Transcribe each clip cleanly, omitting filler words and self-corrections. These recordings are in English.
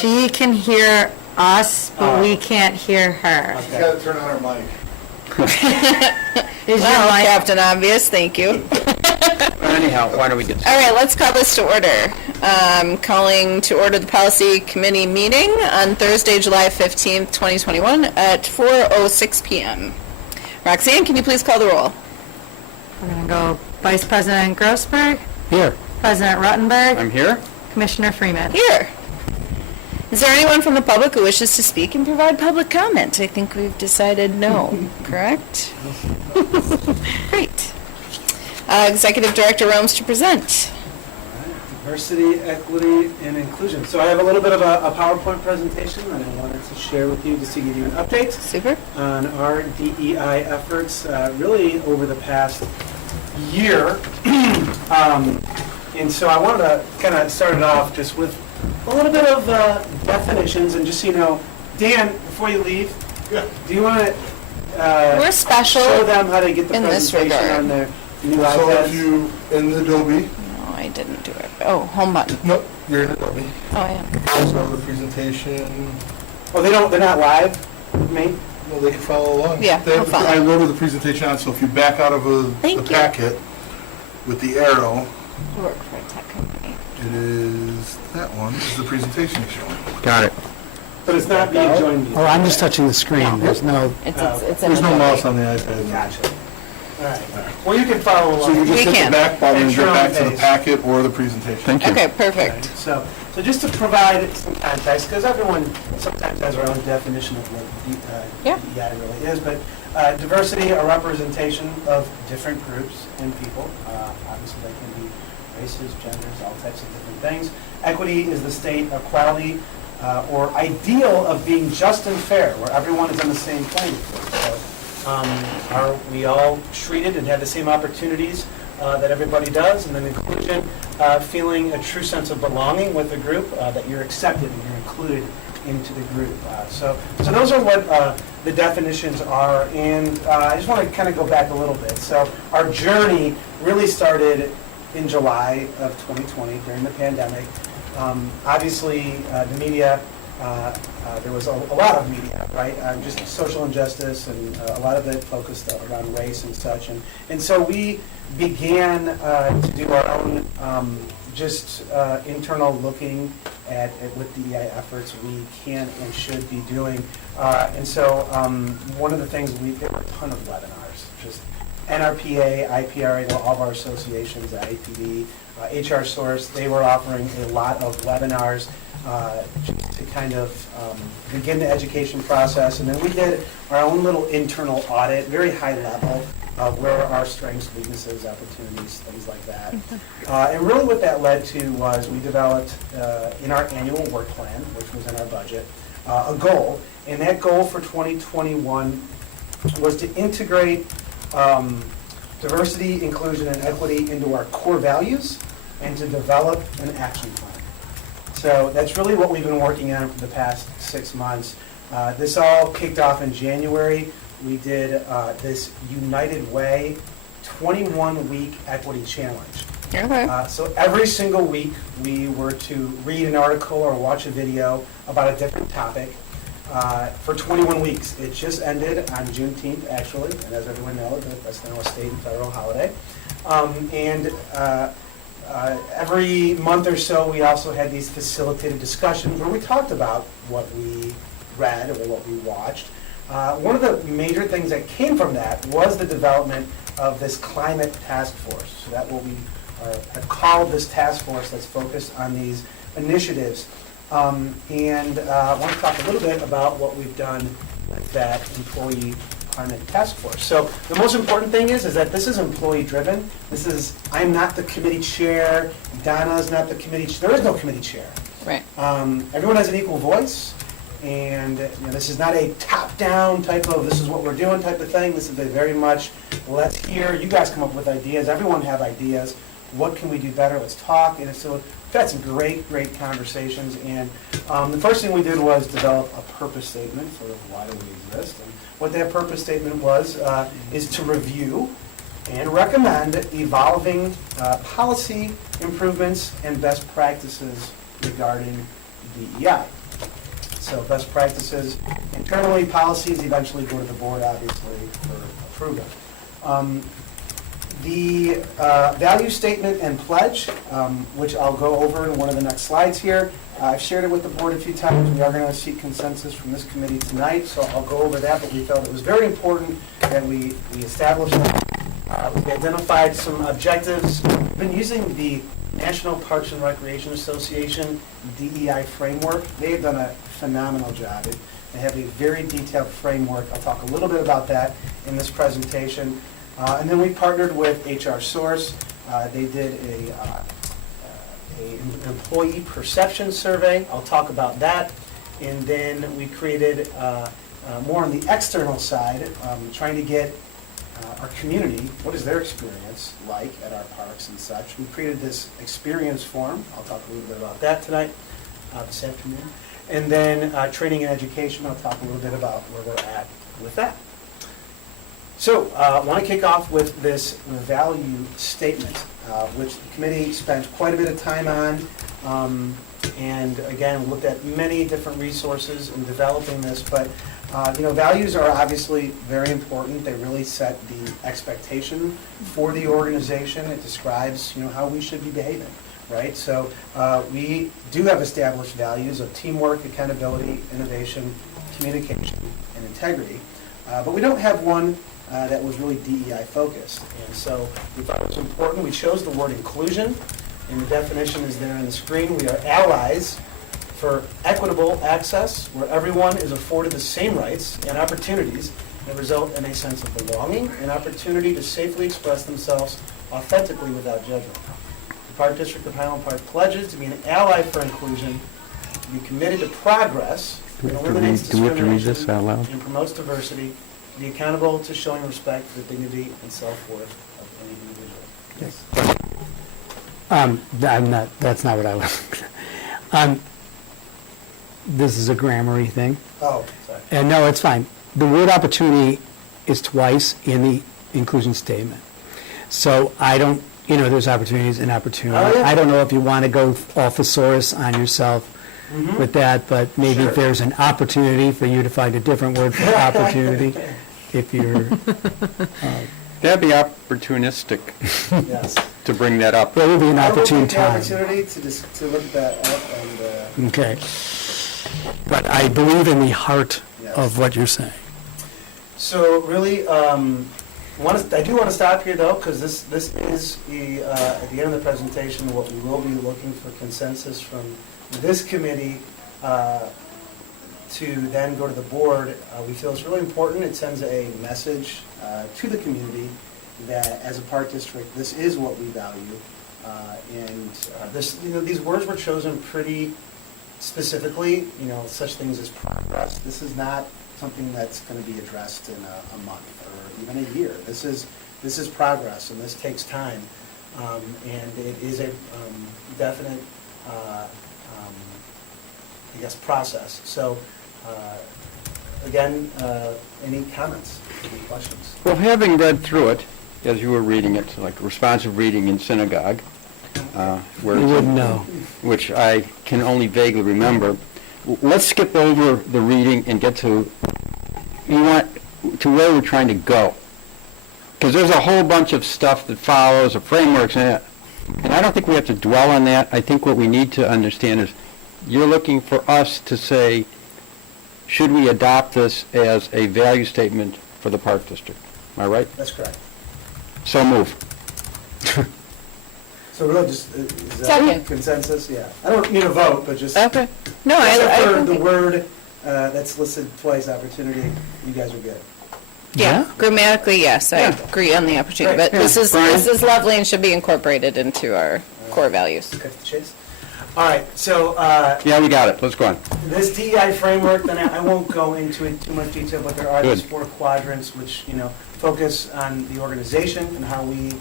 She can hear us, but we can't hear her. She's got to turn on her mic. Is your Well, mic- Captain Obvious, thank you. Anyhow, why don't we get All right, let's call this to order. Calling to order the Policy Committee meeting on Thursday, July 15th, 2021 at 4:06 p.m. Roxanne, can you please call the roll? We're going to go Vice President Grossberg, here? President Ruttenberg, I'm here. Commissioner Freeman. Here. Is there anyone from the public who wishes to speak and provide public comment? I think we've decided no, correct? Great. Executive Director Romes to present. Diversity, equity, and inclusion. So I have a little bit of a PowerPoint presentation that I wanted to share with you just to give you an update Super. on our DEI efforts really over the past year. And so I wanted to kind of start it off just with a little bit of definitions, and just so you know, Dan, before you leave, do you want to We're special show them how to get the in this presentation regard. on their new So iPads? if you, in the Adobe, No, I didn't do it. Oh, home button. no, you're in Adobe. Oh, I am. Also the presentation, Oh, they're not live with me? well, they can follow along. Yeah, They have I'll follow. I loaded the presentation on, so if you back out of the Thank you. packet with the arrow, I work for a tech company. it is that one, is the presentation you're showing. Got it. But it's not being joined. Oh, I'm just touching the screen. There's no, It's in There's no Adobe. mouse on the iPad. Gotcha. All right. Well, you can follow So you along. just We hit can. the back button and It's get your back own to the pace. packet or the presentation. Thank you. Okay, perfect. So just to provide some context, because everyone sometimes has their own definition of what Yeah. DEI really is, but diversity, a representation of different groups and people. Obviously, they can be races, genders, all types of different things. Equity is the state of quality or ideal of being just and fair, where everyone is on the same playing field. So, are we all treated and have the same opportunities that everybody does? And then inclusion, feeling a true sense of belonging with the group, that you're accepted and you're included into the group. So those are what the definitions are, and I just want to kind of go back a little bit. So our journey really started in July of 2020 during the pandemic. Obviously, the media, there was a lot of media, right? Just social injustice, and a lot of it focused around race and such. And so we began to do our own internal looking at what DEI efforts we can and should be doing. And so one of the things, there were a ton of webinars, just NRPA, IPRA, all of our associations, IAPD, HR Source, they were offering a lot of webinars just to kind of begin the education process. And then we did our own little internal audit, very high level, of where are our strengths, weaknesses, opportunities, things like that. And really what that led to was we developed in our annual work plan, which was in our budget, a goal. And that goal for 2021 was to integrate diversity, inclusion, and equity into our core values and to develop an action plan. So that's really what we've been working on for the past 6 months. This all kicked off in January. We did this United Way 21-week equity challenge. Okay. So every single week we were to read an article or watch a video about a different topic for 21 weeks. It just ended on Juneteenth, actually, and as everyone knows, that's now a state and federal holiday. Every month or so, we also had these facilitated discussions where we talked about what we read or what we watched. One of the major things that came from that was the development of this climate task force. So that what we have called this task force that's focused on these initiatives. I want to talk a little bit about what we've done with that employee climate task force. So the most important thing is that this is employee driven. I'm not the committee chair, Donna's not the committee chair. There is no committee chair. Right. Everyone has an equal voice, and this is not a top-down type of this is what we're doing type of thing. This is a very much let's hear, you guys come up with ideas, everyone have ideas, what can we do better, let's talk. And so we've had some great conversations, and the first thing we did was develop a purpose statement for why do we exist. And what that purpose statement was is to review and recommend evolving policy improvements and best practices regarding DEI. So best practices internally, policies eventually go to the board, obviously, for approval. The value statement and pledge, which I'll go over in one of the next slides here. I've shared it with the board a few times. We are going to seek consensus from this committee tonight, so I'll go over that, but we felt it was very important that we established that. We identified some objectives. We've been using the National Parks and Recreation Association DEI framework. They've done a phenomenal job. They have a very detailed framework. I'll talk a little bit about that in this presentation. And then we partnered with HR Source. They did an employee perception survey. I'll talk about that. And then we created more on the external side, trying to get our community, what is their experience like at our parks and such. We created this experience form. I'll talk a little bit about that tonight, this afternoon. And then training and education, I'll talk a little bit about where we're at with that. So I want to kick off with this value statement, which the committee spent quite a bit of time on. And again, looked at many different resources in developing this. But values are obviously very important. They really set the expectation for the organization. It describes how we should be behaving, right? So we do have established values of teamwork, accountability, innovation, communication, and integrity. But we don't have one that was really DEI focused. And so we thought it was important. We chose the word inclusion, and the definition is there on the screen. We are allies for equitable access, where everyone is afforded the same rights and opportunities that result in a sense of belonging and opportunity to safely express themselves authentically without judgment. The Park District of Highland Park pledges to be an ally for inclusion, to be committed to progress, that eliminates discrimination and promotes diversity, to be accountable to showing respect for the dignity and self-worth of any individual. Yes. That's not what I was. This is a grammar-y thing. Oh, sorry. And no, it's fine. The word opportunity is twice in the inclusion statement. So I don't, there's opportunities and opportunity. Oh, yeah. I don't know if you want to go all thesaurus on yourself with that, but maybe Sure. there's an opportunity for you to find a different word for opportunity if you're, That'd be opportunistic Yes. to bring that up. there will be an I will opportune take the time. opportunity to look that up and, Okay. But I believe in the heart Yes. of what you're saying. so really, I do want to stop here though, because this is at the end of the presentation, what we will be looking for consensus from this committee to then go to the board. We feel it's really important. It sends a message to the community that as a park district, this is what we value. And these words were chosen pretty specifically, such things as progress. This is not something that's going to be addressed in a month or even a year. This is progress, and this takes time. And it is a definite, process. So, again, any comments, any questions? Well, having read through it, as you were reading it, like responsive reading in synagogue, where You wouldn't know. which I can only vaguely remember. Let's skip over the reading and get to where we're trying to go. Because there's a whole bunch of stuff that follows, of frameworks, and I don't think we have to dwell on that. I think what we need to understand is you're looking for us to say, should we adopt this as a value statement for the Park District? Am I right? That's correct. So move. So really just, is that Second. consensus? Yeah. I don't need a vote, but just, Okay. No, except for I the think, word that's listed twice, opportunity, you guys are good. yeah, grammatically, yes, I Yeah. agree on the opportunity, Great. but this is Brian? lovely and should be incorporated into our core values. Cut to the chase. All right, so Yeah, we got it. Let's go on. this DEI framework, then I won't go into it too much detail, but there are these Good. 4 quadrants which, focus on the organization and how we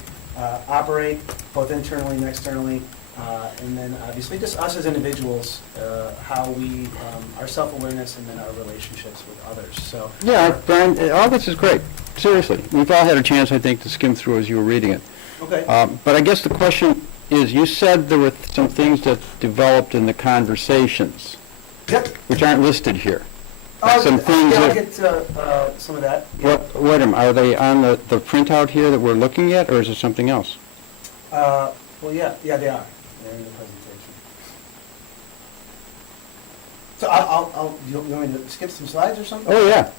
operate, both internally and externally, and then obviously just us as individuals, how we, our self-awareness and then our relationships with others, so. Yeah, Brian, all this is great. Seriously. We've all had a chance, I think, to skim through as you were reading it. Okay. But I guess the question is, you said there were some things that developed in the conversations. Yep. which aren't listed here. Oh, Some things yeah, I'll that- get some of that. Wait a minute, are they on the printout here that we're looking at, or is it something else? Well, yeah, they are. They're in the presentation. So you want me to skip some slides or something? Oh, yeah.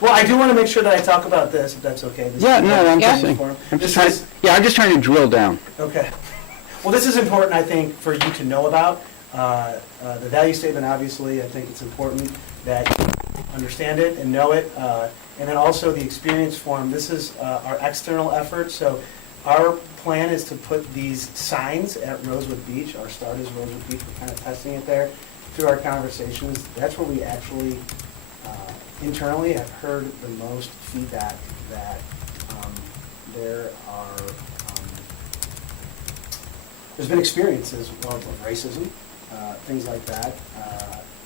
Well, I do want to make sure that I talk about this, if that's okay. This Yeah, is no, I'm just important saying. forum. I'm just This trying, is- I'm just trying to drill down. Okay. Well, this is important, I think, for you to know about. The value statement, obviously, I think it's important that you understand it and know it. And then also the experience form. This is our external effort. So our plan is to put these signs at Rosewood Beach. Our start is Rosewood Beach. We're kind of testing it there through our conversations. That's where we actually internally have heard the most feedback that there are there's been experiences of racism, things like that,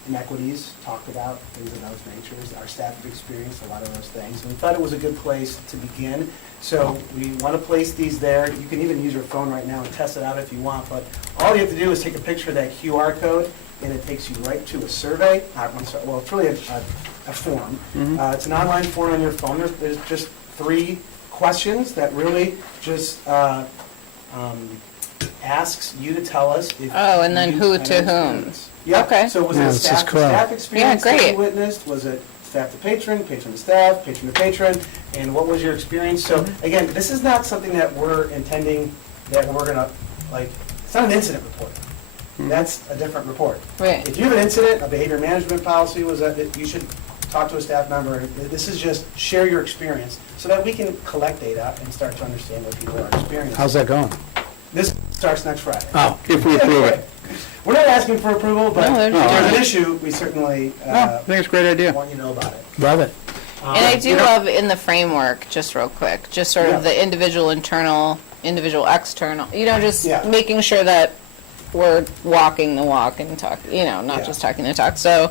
inequities talked about, things of those natures. Our staff have experienced a lot of those things. And we thought it was a good place to begin. So we want to place these there. You can even use your phone right now and test it out if you want. But all you have to do is take a picture of that QR code, and it takes you right to a survey. Well, it's really a form. It's an online form on your phone. There's just 3 questions that really just asks you to tell us if Oh, and then you who had to an whom. experience. Yep. Okay. So was Yeah, it a this is staff to cool. staff experience Yeah, that great. you witnessed? Was it staff to patron to staff, patron to patron? And what was your experience? So again, this is not something that we're intending that we're gonna, like, it's not an incident report. That's a different report. Right. If you have an incident, a behavior management policy was that you should talk to a staff member. This is just share your experience so that we can collect data and start to understand what people are experiencing. How's that going? This starts next Friday. Oh, If we approve it. We're not asking for approval, but No, if there's- there's an issue, we certainly No, I think it's a great idea. want you to know about it. love it. And I do love in the framework, just real quick, just sort Yeah. of the individual internal, individual external, just Yeah. making sure that we're walking the walk and talk, not Yeah. just talking the talk, so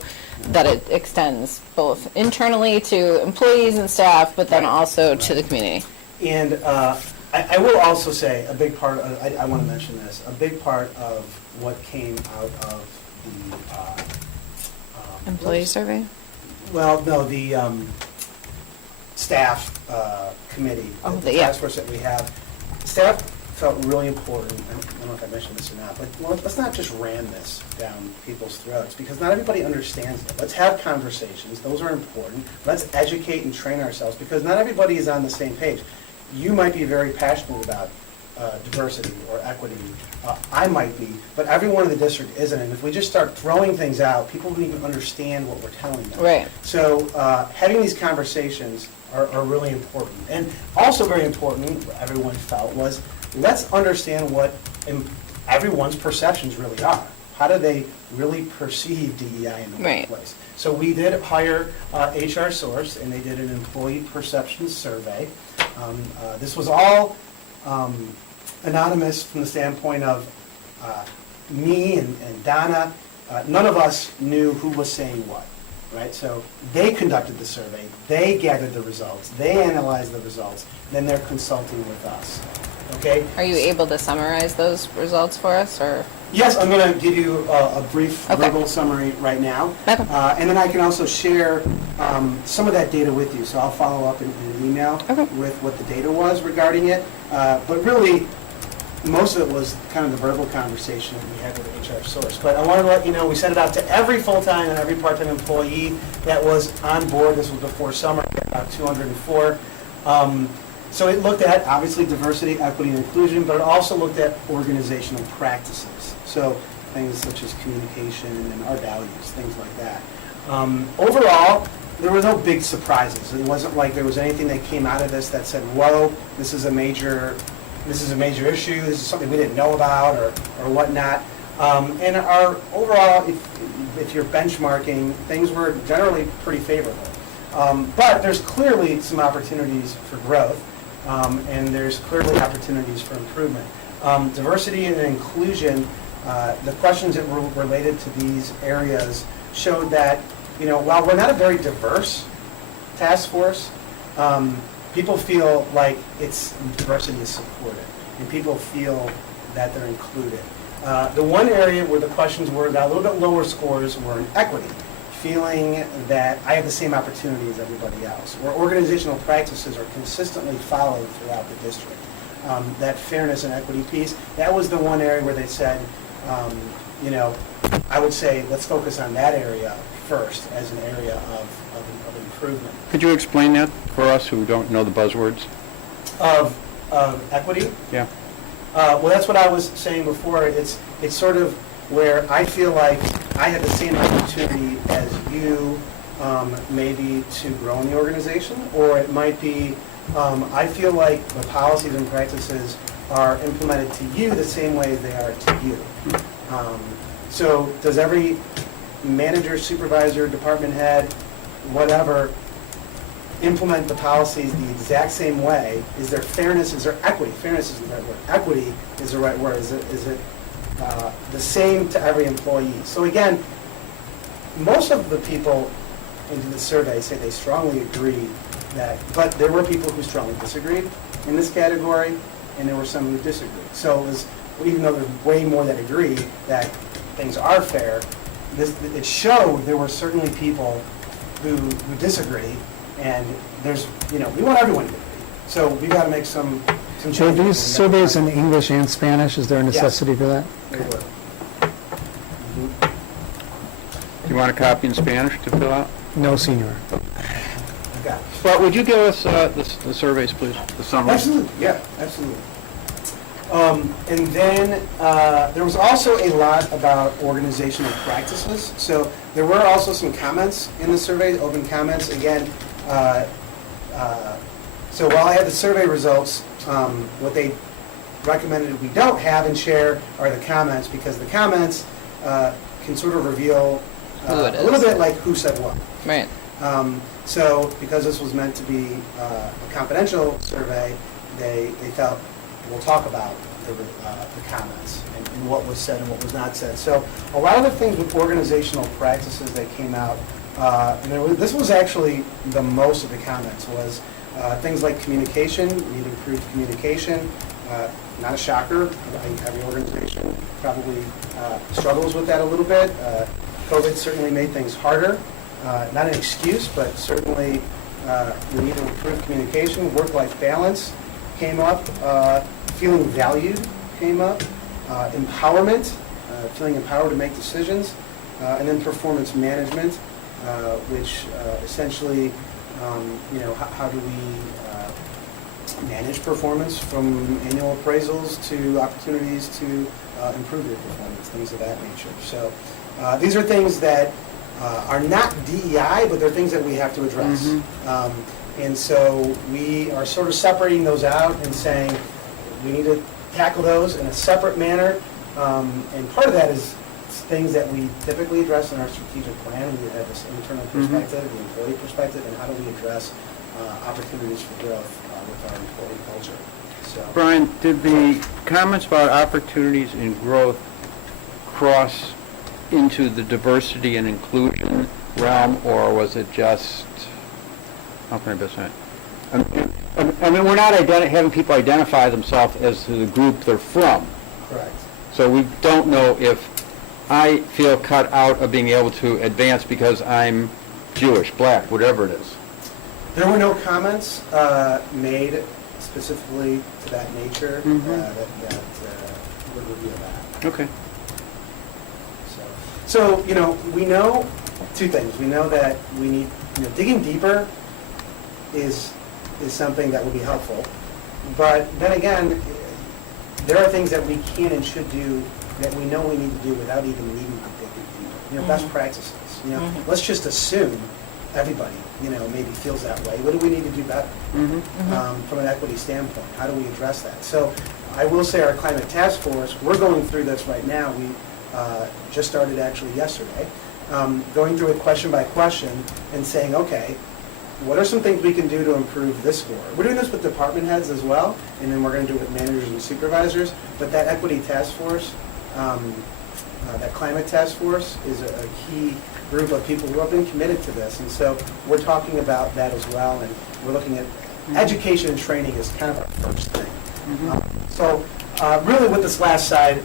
that it extends both internally to employees and staff, but then Right. also to the community. And I will also say, a big part, I want to mention this, a big part of what came out of the Employee survey? well, no, the staff committee, Oh, the yeah. task force that we have, staff felt really important, I don't know if I mentioned this or not, but let's not just ram this down people's throats, because not everybody understands it. Let's have conversations, those are important. Let's educate and train ourselves, because not everybody is on the same page. You might be very passionate about diversity or equity. I might be, but everyone in the district isn't. And if we just start throwing things out, people don't even understand what we're telling them. Right. So having these conversations are really important. And also very important, everyone felt, was let's understand what everyone's perceptions really are. How do they really perceive DEI in the Right. workplace? So we did hire HR Source, and they did an employee perception survey. This was all anonymous from the standpoint of me and Donna. None of us knew who was saying what, right? So they conducted the survey, they gathered the results, they analyzed the results, then they're consulting with us, okay? Are you able to summarize those results for us, or? Yes, I'm going to give you a brief Okay. verbal summary right now. Okay. And then I can also share some of that data with you. So I'll follow up in an email Okay. with what the data was regarding it. But really, most of it was kind of the verbal conversation that we had with HR Source. But I wanted to let you know, we sent it out to every full-time and every part-time employee that was on board. This was before summer, about 204. So it looked at, obviously, diversity, equity, and inclusion, but it also looked at organizational practices. So things such as communication and our values, things like that. Overall, there were no big surprises. It wasn't like there was anything that came out of this that said, whoa, this is a major issue, this is something we didn't know about, or whatnot. And our overall, if you're benchmarking, things were generally pretty favorable. But there's clearly some opportunities for growth, and there's clearly opportunities for improvement. Diversity and inclusion, the questions that were related to these areas showed that, while we're not a very diverse task force, people feel like diversity is supported, and people feel that they're included. The one area where the questions got a little bit lower scores were in equity, feeling that I have the same opportunity as everybody else, where organizational practices are consistently followed throughout the district. That fairness and equity piece, that was the one area where they said, I would say, let's focus on that area first as an area of improvement. Could you explain that for us who don't know the buzzwords? Of equity? Yeah. Well, that's what I was saying before. It's sort of where I feel like I have the same opportunity as you, maybe to grow in the organization, or it might be, I feel like the policies and practices are implemented to you the same way as they are to you. So does every manager, supervisor, department head, whatever, implement the policies the exact same way? Is there fairness? Is there equity? Fairness isn't the right word. Equity is the right word. Is it the same to every employee? So again, most of the people into the survey say they strongly agree that, but there were people who strongly disagreed in this category, and there were some who disagreed. So it was, even though there's way more that agree that things are fair, it showed there were certainly people who disagree, and there's, we want everyone to agree. So we got to make some So changes. these surveys in English and Spanish, is there a necessity for that? They were. Do you want a copy in Spanish to fill out? No, Senor. Okay. Well, would you give us the surveys, please, the summary? Absolutely, yeah, absolutely. And then there was also a lot about organizational practices. So there were also some comments in the survey, open comments. Again, so while I had the survey results, what they recommended we don't have and share are the comments, because the comments can sort of reveal Who it a little is. bit like who said what. Right. So because this was meant to be a confidential survey, they felt we'll talk about the comments and what was said and what was not said. So a lot of the things with organizational practices that came out, and this was actually the most of the comments, was things like communication. We need improved communication. Not a shocker. Every organization probably struggles with that a little bit. COVID certainly made things harder. Not an excuse, but certainly we need to improve communication. Work-life balance came up. Feeling valued came up. Empowerment, feeling empowered to make decisions. And then performance management, which essentially, how do we manage performance from annual appraisals to opportunities to improve your performance, things of that nature. So these are things that are not DEI, but they're things that we have to address. And so we are sort of separating those out and saying we need to tackle those in a separate manner. And part of that is things that we typically address in our strategic plan. We have this internal perspective, the employee perspective, and how do we address opportunities for growth with our employee culture. So, Brian, did the comments about opportunities and growth cross into the diversity and inclusion realm, or was it just, how can I best say it? I mean, we're not having people identify themselves as to the group they're from. correct. So we don't know if I feel cut out of being able to advance because I'm Jewish, black, whatever it is. There were no comments made specifically to that nature that would reveal that. Okay. So, we know two things. We know that we need, digging deeper is something that will be helpful. But then again, there are things that we can and should do that we know we need to do without even needing to dig deeper. Best practices. Let's just assume everybody, maybe feels that way. What do we need to do better from an equity standpoint? How do we address that? So I will say our climate task force, we're going through this right now. We just started actually yesterday, going through it question by question and saying, okay, what are some things we can do to improve this score? We're doing this with department heads as well, and then we're going to do it with managers and supervisors. But that equity task force, that climate task force is a key group of people who have been committed to this. And so we're talking about that as well, and we're looking at education and training as kind of our first thing. So Really what this last slide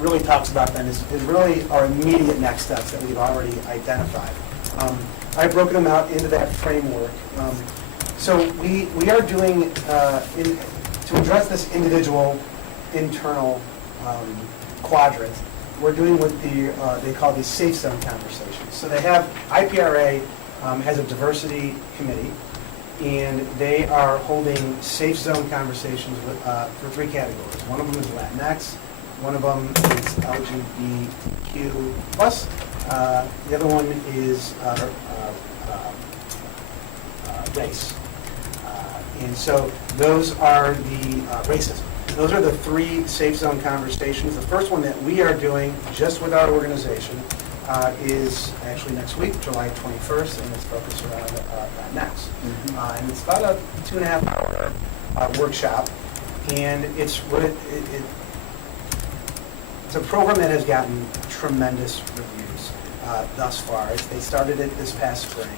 really talks about then is really our immediate next steps that we've already identified. I've broken them out into that framework. So we are doing, to address this individual internal quadrant, we're doing what they call the safe zone conversations. So they have, IPRA has a diversity committee, and they are holding safe zone conversations with, for 3 categories. One of them is Latinx, one of them is LGBTQ+, the other one is race. And so those are the racism. Those are the 3 safe zone conversations. The first one that we are doing just with our organization is actually next week, July 21st, and it's focused around Latinx. And it's about a 2.5-hour workshop, and it's it's a program that has gotten tremendous reviews thus far. They started it this past spring.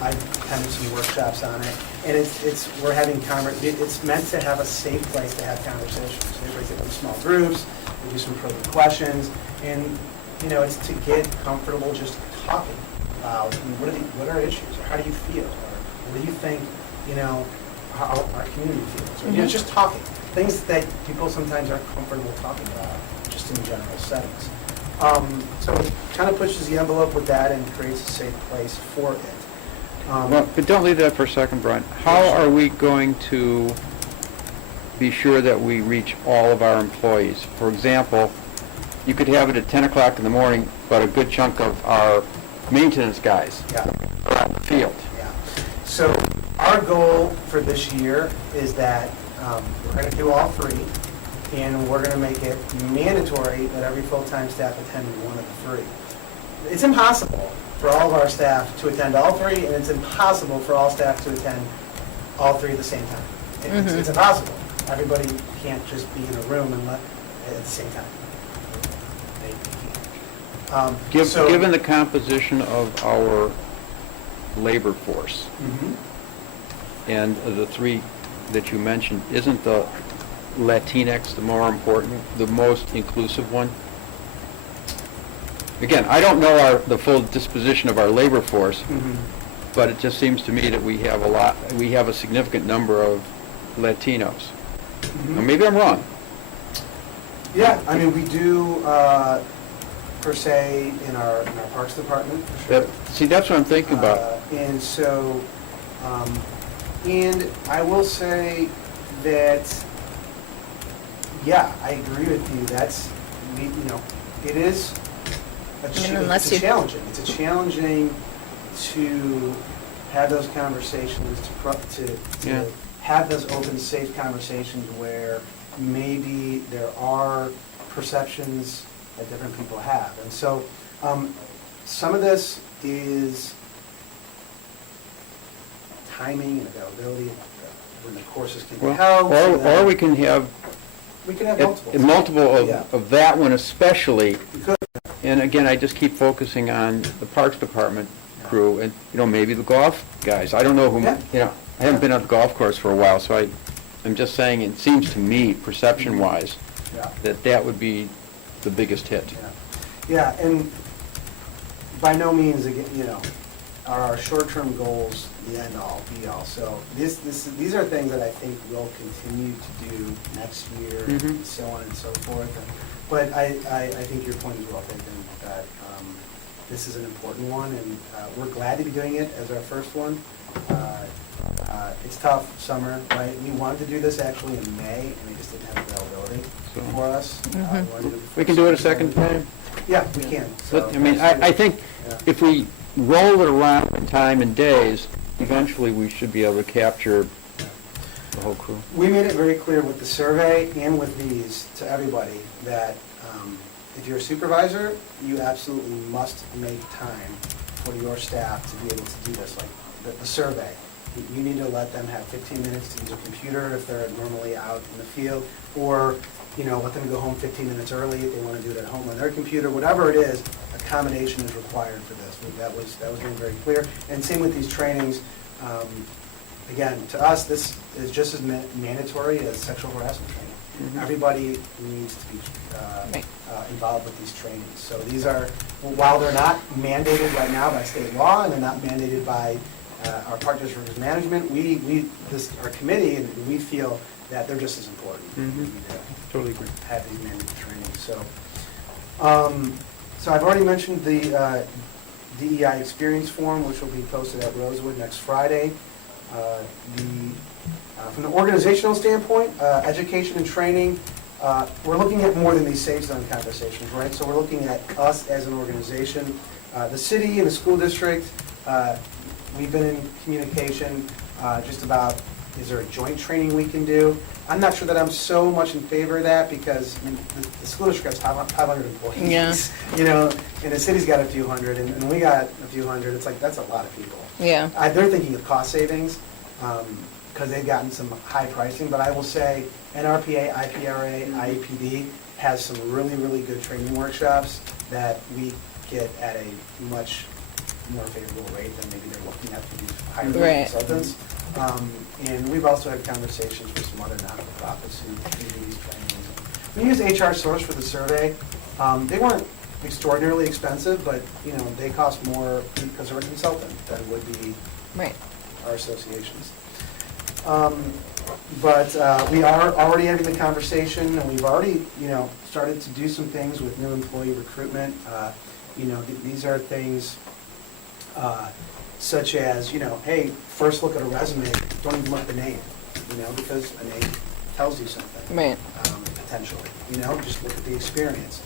I've attended some workshops on it, and we're having it's meant to have a safe place to have conversations. They break it into small groups, we do some probing questions, and it's to get comfortable just talking about what are issues, or how do you feel, or what do you think how our community feels, or just talking things that people sometimes aren't comfortable talking about just in general settings. So it kind of pushes the envelope with that and creates a safe place for it. Well, but don't leave that for a second, Brian. How are we going to be sure that we reach all of our employees? For example, you could have it at 10 o'clock in the morning, but a good chunk of our maintenance guys are out in the field. Yeah. So our goal for this year is that we're going to do all 3, and we're going to make it mandatory that every full-time staff attend one of the 3. It's impossible for all of our staff to attend all 3, and it's impossible for all staff to attend all 3 at the same time. It's impossible. Everybody can't just be in a room and at the same time. They can't. Given the composition of our labor force and the 3 that you mentioned, isn't the Latinx the more important, the most inclusive one? Again, I don't know the full disposition of our labor force, but it just seems to me that we have a significant number of Latinos. Now, maybe I'm wrong. Yeah, I mean, we do, per se, in our Parks Department, for sure. See, that's what I'm thinking about. And so, and I will say that, yeah, I agree with you. It is it's challenging. It's challenging to have those conversations, to have those open, safe conversations where maybe there are perceptions that different people have. And so some of this is timing and availability, when the courses can be held. Or we can have multiple of that one especially. We could. And again, I just keep focusing on the Parks Department crew and, maybe the golf guys. I don't know who, I haven't been at the golf course for a while, so I'm just saying, it seems to me, perception-wise, that would be the biggest hit. Yeah, and by no means, again, are our short-term goals the end-all, be-all. So these are things that I think we'll continue to do next year, and so on and so forth. But I think your point is well taken, that this is an important one, and we're glad to be doing it as our first one. It's tough, summer, right? We wanted to do this actually in May, and we just didn't have availability for us. We can do it a second time? Yeah, we can. So, I think if we roll it around in time and days, eventually we should be able to capture the whole crew. We made it very clear with the survey and with these to everybody that if you're a supervisor, you absolutely must make time for your staff to be able to do this, like the survey. You need to let them have 15 minutes to use a computer if they're normally out in the field, or let them go home 15 minutes early if they want to do it at home on their computer. Whatever it is, accommodation is required for this. That was made very clear. And same with these trainings. Again, to us, this is just as mandatory as sexual harassment training. Everybody needs to be Right. involved with these trainings. So these are, while they're not mandated right now by state law, and they're not mandated by our Park District Risk Management, our committee, and we feel that they're just as important. We need to Totally agree. have these mandated trainings. So I've already mentioned the DEI experience form, which will be posted at Rosewood next Friday. From the organizational standpoint, education and training, we're looking at more than these Save Zone conversations, right? So we're looking at us as an organization, the city and the school district. We've been in communication just about, is there a joint training we can do? I'm not sure that I'm so much in favor of that, because I mean, the school district has 500 employees. Yeah. You know, and the city's got a few hundred, and we got a few hundred. It's like, that's a lot of people. Yeah. They're thinking of cost savings, because they've gotten some high pricing, but I will say NRPA, IPRA, IAPD has some really, really good training workshops that we get at a much more favorable rate than maybe they're looking at for these higher Right. consultants. And we've also had conversations with some other non-profits who do these trainings. We used HR Source for the survey. They weren't extraordinarily expensive, but, you know, they cost more because they're a consultant than would be Right. our associations. But we are already having the conversation, and we've already, you know, started to do some things with new employee recruitment. You know, these are things such as, you know, hey, first look at a resume, don't even look at the name, you know, because a name tells you something. Right. Potentially, you know, just look at the experience.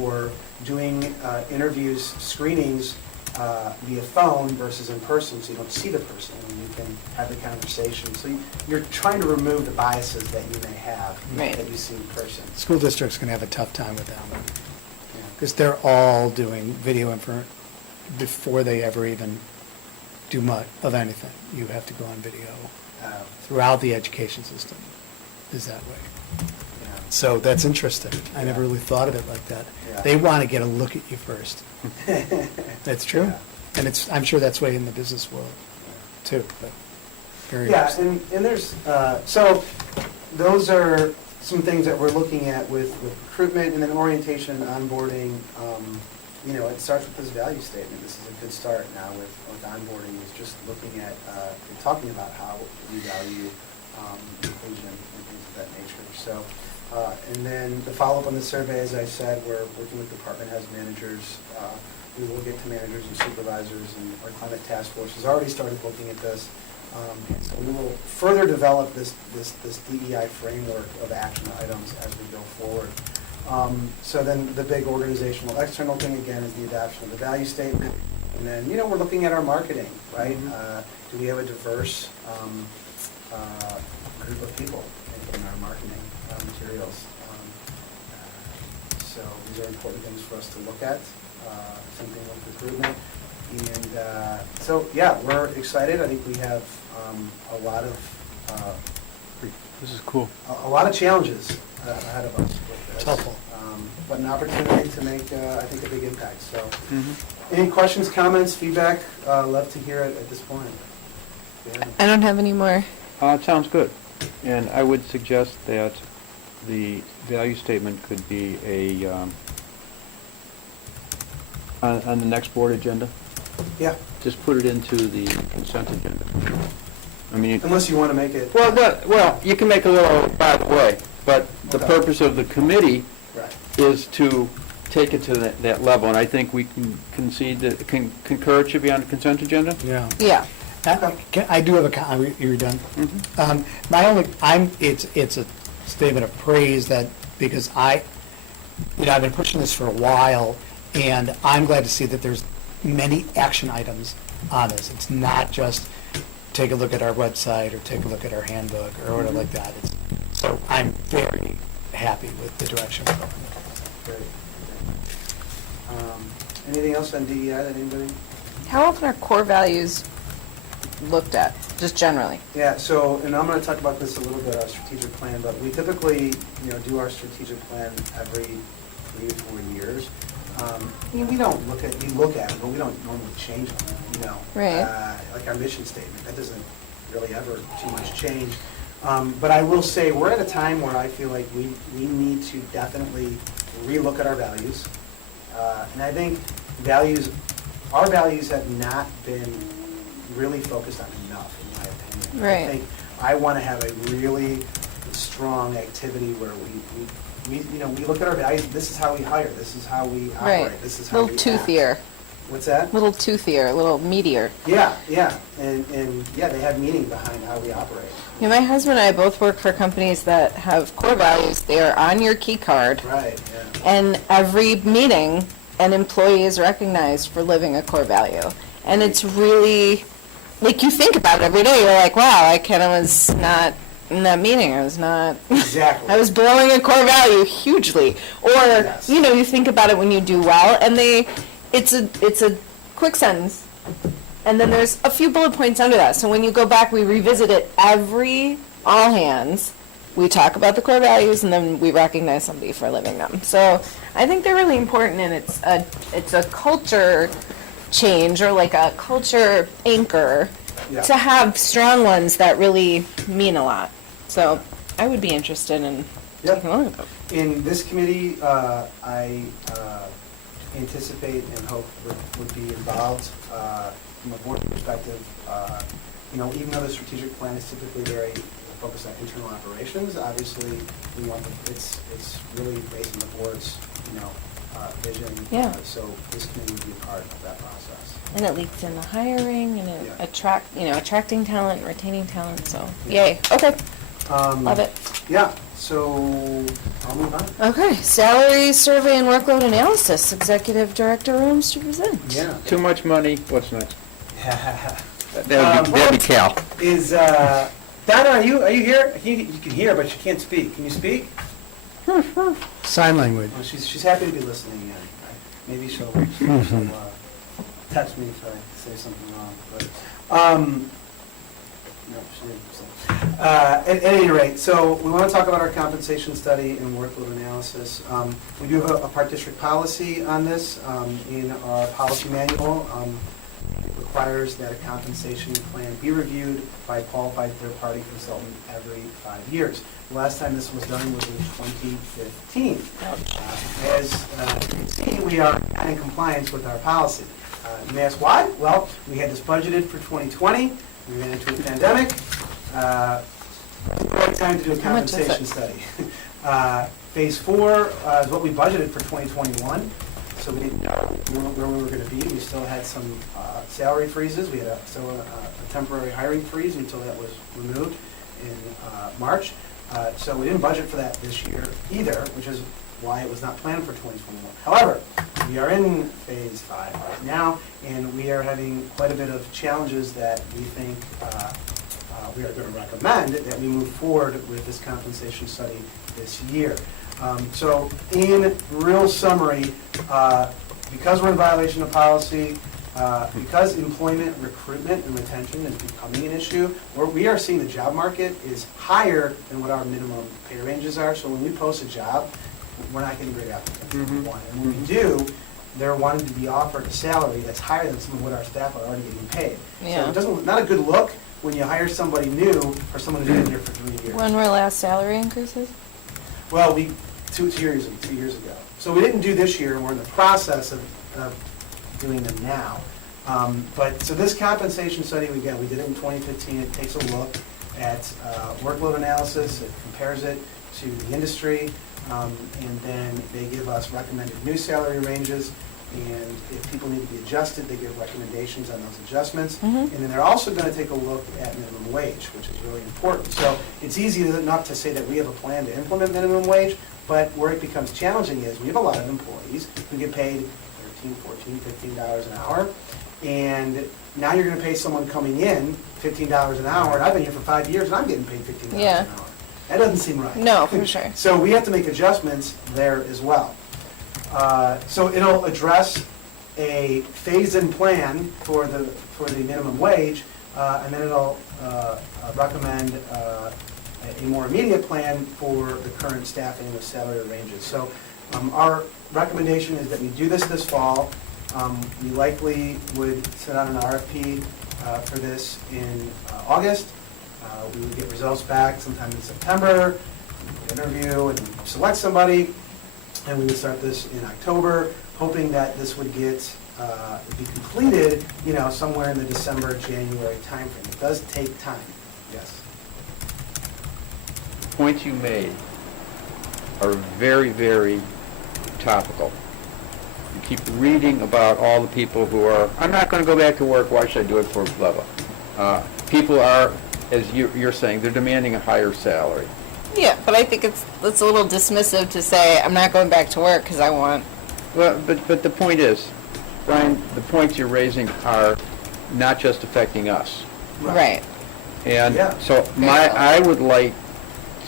Or doing interviews, screenings via phone versus in person, so you don't see the person and you can have the conversation. So you're trying to remove the biases that you may have Right. that you see in person. School district's going to have a tough time with that one, Yeah. because they're all doing video info before they ever even do much of anything. You have to go on video throughout the education system, is that way. Yeah. So that's interesting. I never really thought of it like that. Yeah. They want to get a look at you first. That's true. Yeah. And I'm sure that's way in the business world too, but very Yeah, interesting. and there's, so those are some things that we're looking at with recruitment, and then orientation, onboarding. You know, it starts with this value statement. This is a good start now with onboarding, is just looking at, and talking about how we value inclusion and things of that nature. So, and then the follow-up on the survey, as I said, we're working with department heads, managers. We will get to managers and supervisors, and our climate task force has already started looking at this. And so we will further develop this DEI framework of action items as we go forward. So then the big organizational external thing, again, is the adoption of the value statement. And then, you know, we're looking at our marketing, right? Do we have a diverse group of people in our marketing materials? So these are important things for us to look at. Same thing with recruitment. And so, yeah, we're excited. I think we have a lot of This is cool. a lot of challenges ahead of us with this. Helpful. But an opportunity to make, I think, a big impact. So, any questions, comments, feedback? Love to hear it at this point. Yeah. I don't have any more. It sounds good. And I would suggest that the value statement could be on the next board agenda. Yeah, Just put it into the consent agenda. I mean, unless you want to make it, well, you can make a little, by the way, but the Okay. purpose of the committee right. is to take it to that level, and I think we can concede that, concur it should be on the consent agenda? Yeah. Yeah. I do have a, you're done? My only, it's a statement of praise that, because I've been pushing this for a while, and I'm glad to see that there's many action items on this. It's not just take a look at our website or take a look at our handbook or whatever like that. So I'm very happy with the direction we're going. Great. Anything else on DEI that anybody? How often are core values looked at, just generally? Yeah, so, and I'm going to talk about this a little bit, our strategic plan, but we typically, do our strategic plan every 3 to 4 years. We look at it, but we don't normally change them, Right. Like our mission statement, that doesn't really ever too much change. But I will say, we're at a time where I feel like we need to definitely relook at our values. And I think our values have not been really focused on enough, in my opinion. Right. I think I want to have a really strong activity where we look at our values, this is how we hire, this is how we Right. operate, this is how we Little act. toothier, What's that? little toothier, a little meatier. Yeah, and yeah, they have meaning behind how we operate. Yeah, my husband and I both work for companies that have core values. They are on your key card, Right, yeah. and every meeting, an employee is recognized for living a core value. And it's really, like, you think about it every day, you're like, wow, I kind of was not in that meeting. I was not, Exactly. I was blowing a core value hugely. Or, Yes. you think about it when you do well, and it's a quick sentence, and then there's a few bullet points under that. So when you go back, we revisit it all hands. We talk about the core values, and then we recognize somebody for living them. So I think they're really important, and it's a culture change, or like a culture anchor, Yeah. to have strong ones that really mean a lot. So I would be interested in Yeah. taking a look at them. In this committee, I anticipate and hope would be involved from a board perspective. Even though the strategic plan is typically very focused on internal operations, obviously we want it's really based on the board's vision. Yeah. So this committee would be a part of that process. And it leads into hiring, and it Yeah. attracting talent, retaining talent, so, Yeah. yay, okay, Um, love it. Yeah. So I'll move on. Okay, salary survey and workload analysis, executive director rooms to present. Yeah. Too much money, what's next? Um, That'd be Cal. Is Donna? Are you here? You can hear, but you can't speak. Can you speak? Sign language. Well, she's happy to be listening in. Maybe she'll text me if I say something wrong. But no, she didn't. So. At any rate, so we want to talk about our compensation study and workload analysis. We do have a part district policy on this in our policy manual. It requires that a compensation plan be reviewed by a qualified third-party consultant every 5 years. The last time this was done was in 2015. As you can see, we are not in compliance with our policy. You may ask why? Well, we had this budgeted for 2020. We ran into a pandemic. Right time to do a How much is compensation it? study. Phase 4 is what we budgeted for 2021. So we didn't know where we were going to be. We still had some salary freezes. We had still a temporary hiring freeze until that was removed in March. So we didn't budget for that this year either, which is why it was not planned for 2021. However, we are in phase 5 right now, and we are having quite a bit of challenges that we think we are going to recommend that we move forward with this compensation study this year. So in real summary, because we're in violation of policy, because employment, recruitment, and retention is becoming an issue, we are seeing the job market is higher than what our minimum pay ranges are. So when we post a job, we're not getting great applicants. Mhm. One. And when we do, they're wanting to be offered a salary that's higher than some of what our staff are already getting paid. Yeah. So it doesn't, not a good look when you hire somebody new or someone who's been here for 3 years. When were last salary increases? Well, two years ago. So we didn't do this year, and we're in the process of doing them now. So this compensation study, again, we did it in 2015. It takes a look at workload analysis. It compares it to the industry, and then they give us recommended new salary ranges. And if people need to be adjusted, they give recommendations on those adjustments. Mhm. And then they're also going to take a look at minimum wage, which is really important. So it's easy enough to say that we have a plan to implement minimum wage, but where it becomes challenging is we have a lot of employees who get paid $13, $14, $15 an hour. And now you're going to pay someone coming in $15 an hour, and I've been here for 5 years, and I'm getting paid $15 Yeah. an hour. That doesn't seem right. No, for sure. So we have to make adjustments there as well. So it'll address a phased-in plan for the minimum wage, and then it'll recommend a more immediate plan for the current staffing and the salary ranges. So our recommendation is that we do this fall. We likely would send out an RFP for this in August, We would get results back sometime in September, we would interview and select somebody, and we would start this in October, hoping that this would get, be completed, somewhere in the December, January timeframe. It does take time, yes. The points you made are very, very topical. You keep reading about all the people who are, I'm not going to go back to work, why should I do it for blah, blah. People are, as you're saying, they're demanding a higher salary. Yeah, but I think it's a little dismissive to say, I'm not going back to work because I want. Well, but the point is, Brian, the points you're raising are not just affecting us. Right. And Yeah. so I would like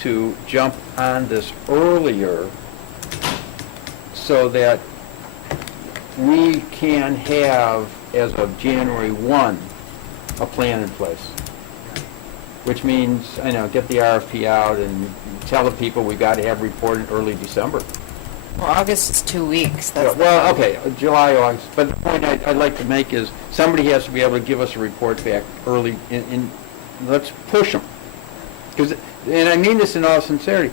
to jump on this earlier so that we can have, as of January 1, a plan in place. Which means, get the RFP out and tell the people we got to have reported early December. Well, August is 2 weeks. That's the Well, problem. okay, July, August, but the point I'd like to make is, somebody has to be able to give us a report back early let's push them. And I mean this in all sincerity,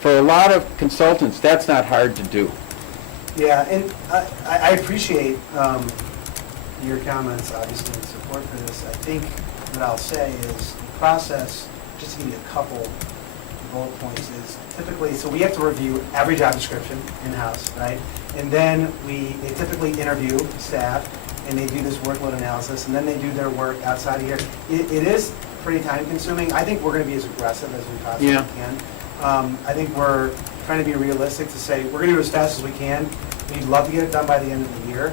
for a lot of consultants, that's not hard to do. Yeah, and I appreciate your comments, obviously, in support for this. I think what I'll say is the process, just to give you a couple bullet points, is typically, so we have to review every job description in-house, right? And then they typically interview staff, and they do this workload analysis, and then they do their work outside of here. It is pretty time-consuming. I think we're going to be as aggressive as we possibly can. I think we're trying to be realistic to say, we're going to do it as fast as we can. We'd love to get it done by the end of the year.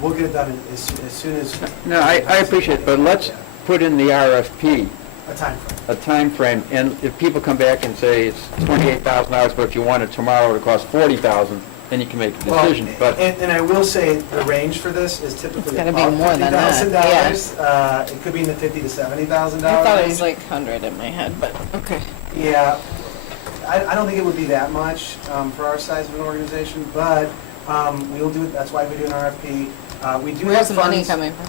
We'll get it done as soon as... No, I appreciate it, but let's put in the RFP A time frame. a time frame, and if people come back and say it's $28,000, but if you want it tomorrow, it'll cost $40,000, then you can make a decision. But And I will say, the range for this is typically It's gotta about be more than that, $50,000. It could be in the $50,000 to $70,000. I thought it was like 100 in my head, but okay. Yeah, I don't think it would be that much for our size of an organization, but we'll do it, that's why we do an RFP. We do have Where's the money funds- coming from?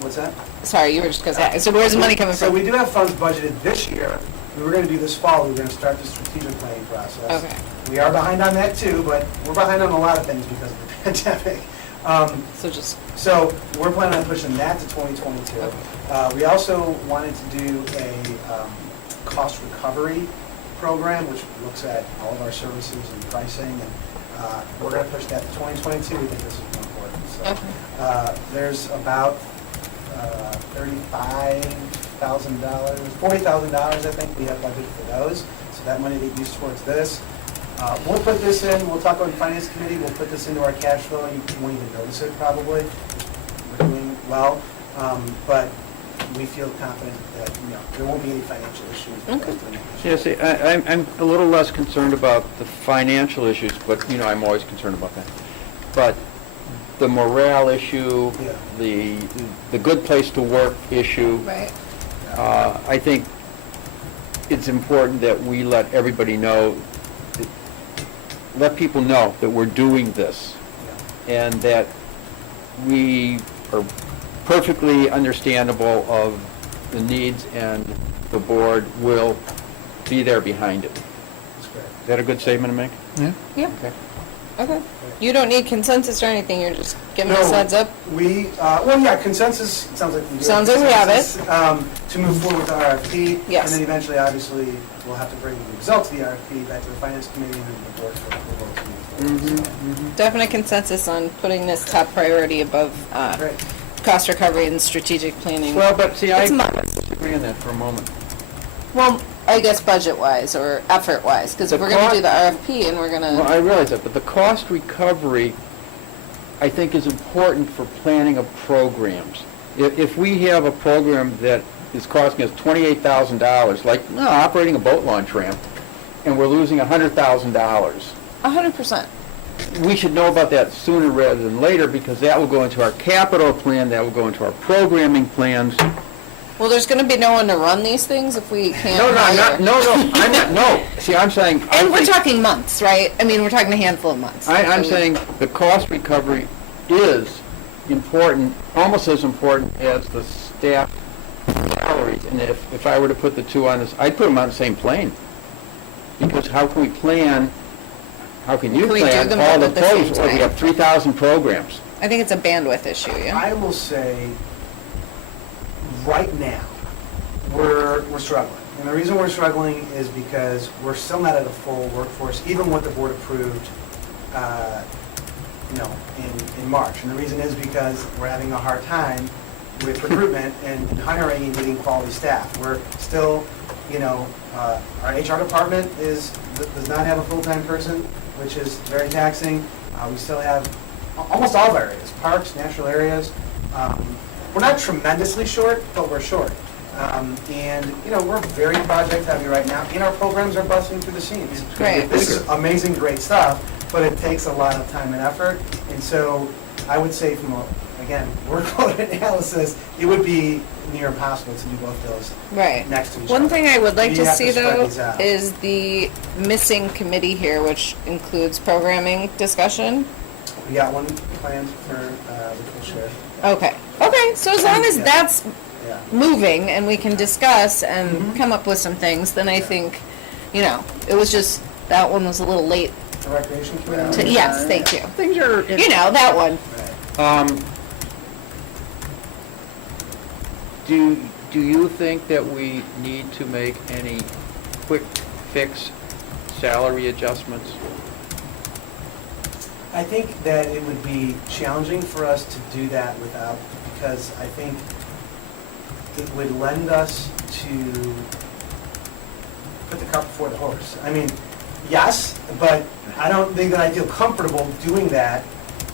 What's that? Sorry, you were just going to say, so where's the money coming So from? we do have funds budgeted this year. We were going to do this fall, we were going to start the strategic planning process. Okay. We are behind on that too, but we're behind on a lot of things because of the pandemic. So just, So we're planning on pushing that to 2022. Okay. We also wanted to do a cost recovery program, which looks at all of our services and pricing, and we're going to push that to 2022. We think this is more important. So okay. there's about $35,000, $40,000, I think, we have budgeted for those. So that money they use towards this. We'll put this in, we'll talk about the finance committee, we'll put this into our cash flow. You won't even notice it probably. We're doing well, but we feel confident that, there won't be any financial issues. Okay. Yeah, see, I'm a little less concerned about the financial issues, but, I'm always concerned about that. But the morale issue, Yeah. the good place to work issue, Right. I think it's important that we let everybody know, let people know that we're doing this, Yeah. and that we are perfectly understandable of the needs, and the board will be there behind it. That's great. Is that a good statement to make? Yeah. Yeah. Okay. Okay. You don't need consensus or anything, you're just giving us No. heads up? We, consensus, sounds like we do. Sounds like we have it. Consensus, to move forward with the RFP. Yes. And then eventually, obviously, we'll have to bring the results of the RFP back to the finance committee and then the board for approval to move forward. So, Definite consensus on putting this top priority above Great. cost recovery and strategic planning. Well, but see, It's I modest. disagree on that for a moment. Well, I guess budget-wise or effort-wise, because The if we're going to do the cost- RFP and we're going Well, to, I realize that, but the cost recovery, I think, is important for planning of programs. If we have a program that is costing us $28,000, like operating a boat launch ramp, and we're losing $100,000, 100%. we should know about that sooner rather than later, because that will go into our capital plan, that will go into our programming plans. Well, there's going to be no one to run these things if we can't No, hire. I'm not, no. See, I'm saying. I And we're think- talking months, right? I mean, we're talking a handful of months. I'm So- saying the cost recovery is important, almost as important as the staff salary salaries, and if I were to put the two on this, I'd put them on the same plane. Because how can we plan, how can you Can we do plan them all both the at the same programs? Well, we time? have 3,000 programs. I think it's a bandwidth issue, yeah? I will say, right now, we're struggling. And the reason we're struggling is because we're still not at a full workforce, even what the board approved, in March. And the reason is because we're having a hard time with recruitment and hiring and getting quality staff. We're still, our HR department does not have a full-time person, which is very taxing. We still have almost all of our areas, parks, natural areas. We're not tremendously short, but we're short. We're very project heavy right now, and our programs are busting through the seams. Great. This is amazing, great stuff, but it takes a lot of time and effort. And so I would say from workload analysis, it would be near impossible to do both those Right. next to each other. One thing I would like We to have see, spread though, these out. is the missing committee here, which includes programming discussion. We got one planned for the co-chair. Okay. Okay, so as long as Yeah. that's Yeah. moving and we can discuss and Mhm. come up with some things, then I Yeah. think, it was just, that one was a little late. The recreation committee? Yes, thank you. Things are, That one. Right. Do you think that we need to make any quick fix salary adjustments? I think that it would be challenging for us to do that because I think it would lend us to put the cart before the horse. I mean, yes, but I don't think that I feel comfortable doing that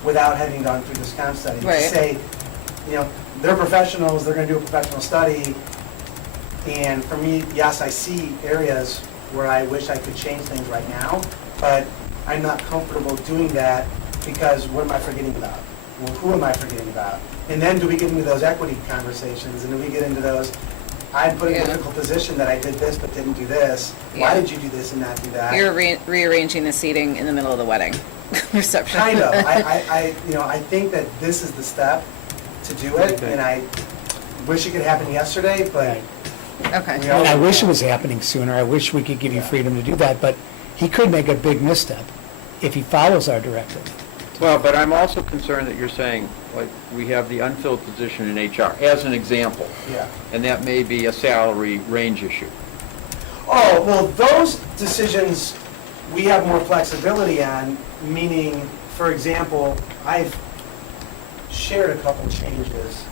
without having gone through this comp study. Right. To say, they're professionals, they're gonna do a professional study, and for me, yes, I see areas where I wish I could change things right now, but I'm not comfortable doing that because what am I forgetting about? Well, who am I forgetting about? And then do we get into those equity conversations, and do we get into those, I'm put in a Yeah. difficult position that I did this but didn't do this. Why Yeah. did you do this and not do that? You're rearranging the seating in the middle of the wedding reception. Kind of. I think that this is the step to do it, Okay. and I wish it could happen yesterday, but Okay. we And I all- wish it was happening sooner. I wish we could give you freedom to do that, but he could make a big misstep if he follows our directive. Well, but I'm also concerned that you're saying, like, we have the unfilled position in HR, as an example, Yeah. and that may be a salary range issue. Oh, well, those decisions, we have more flexibility on, meaning, for example, I've shared a couple changes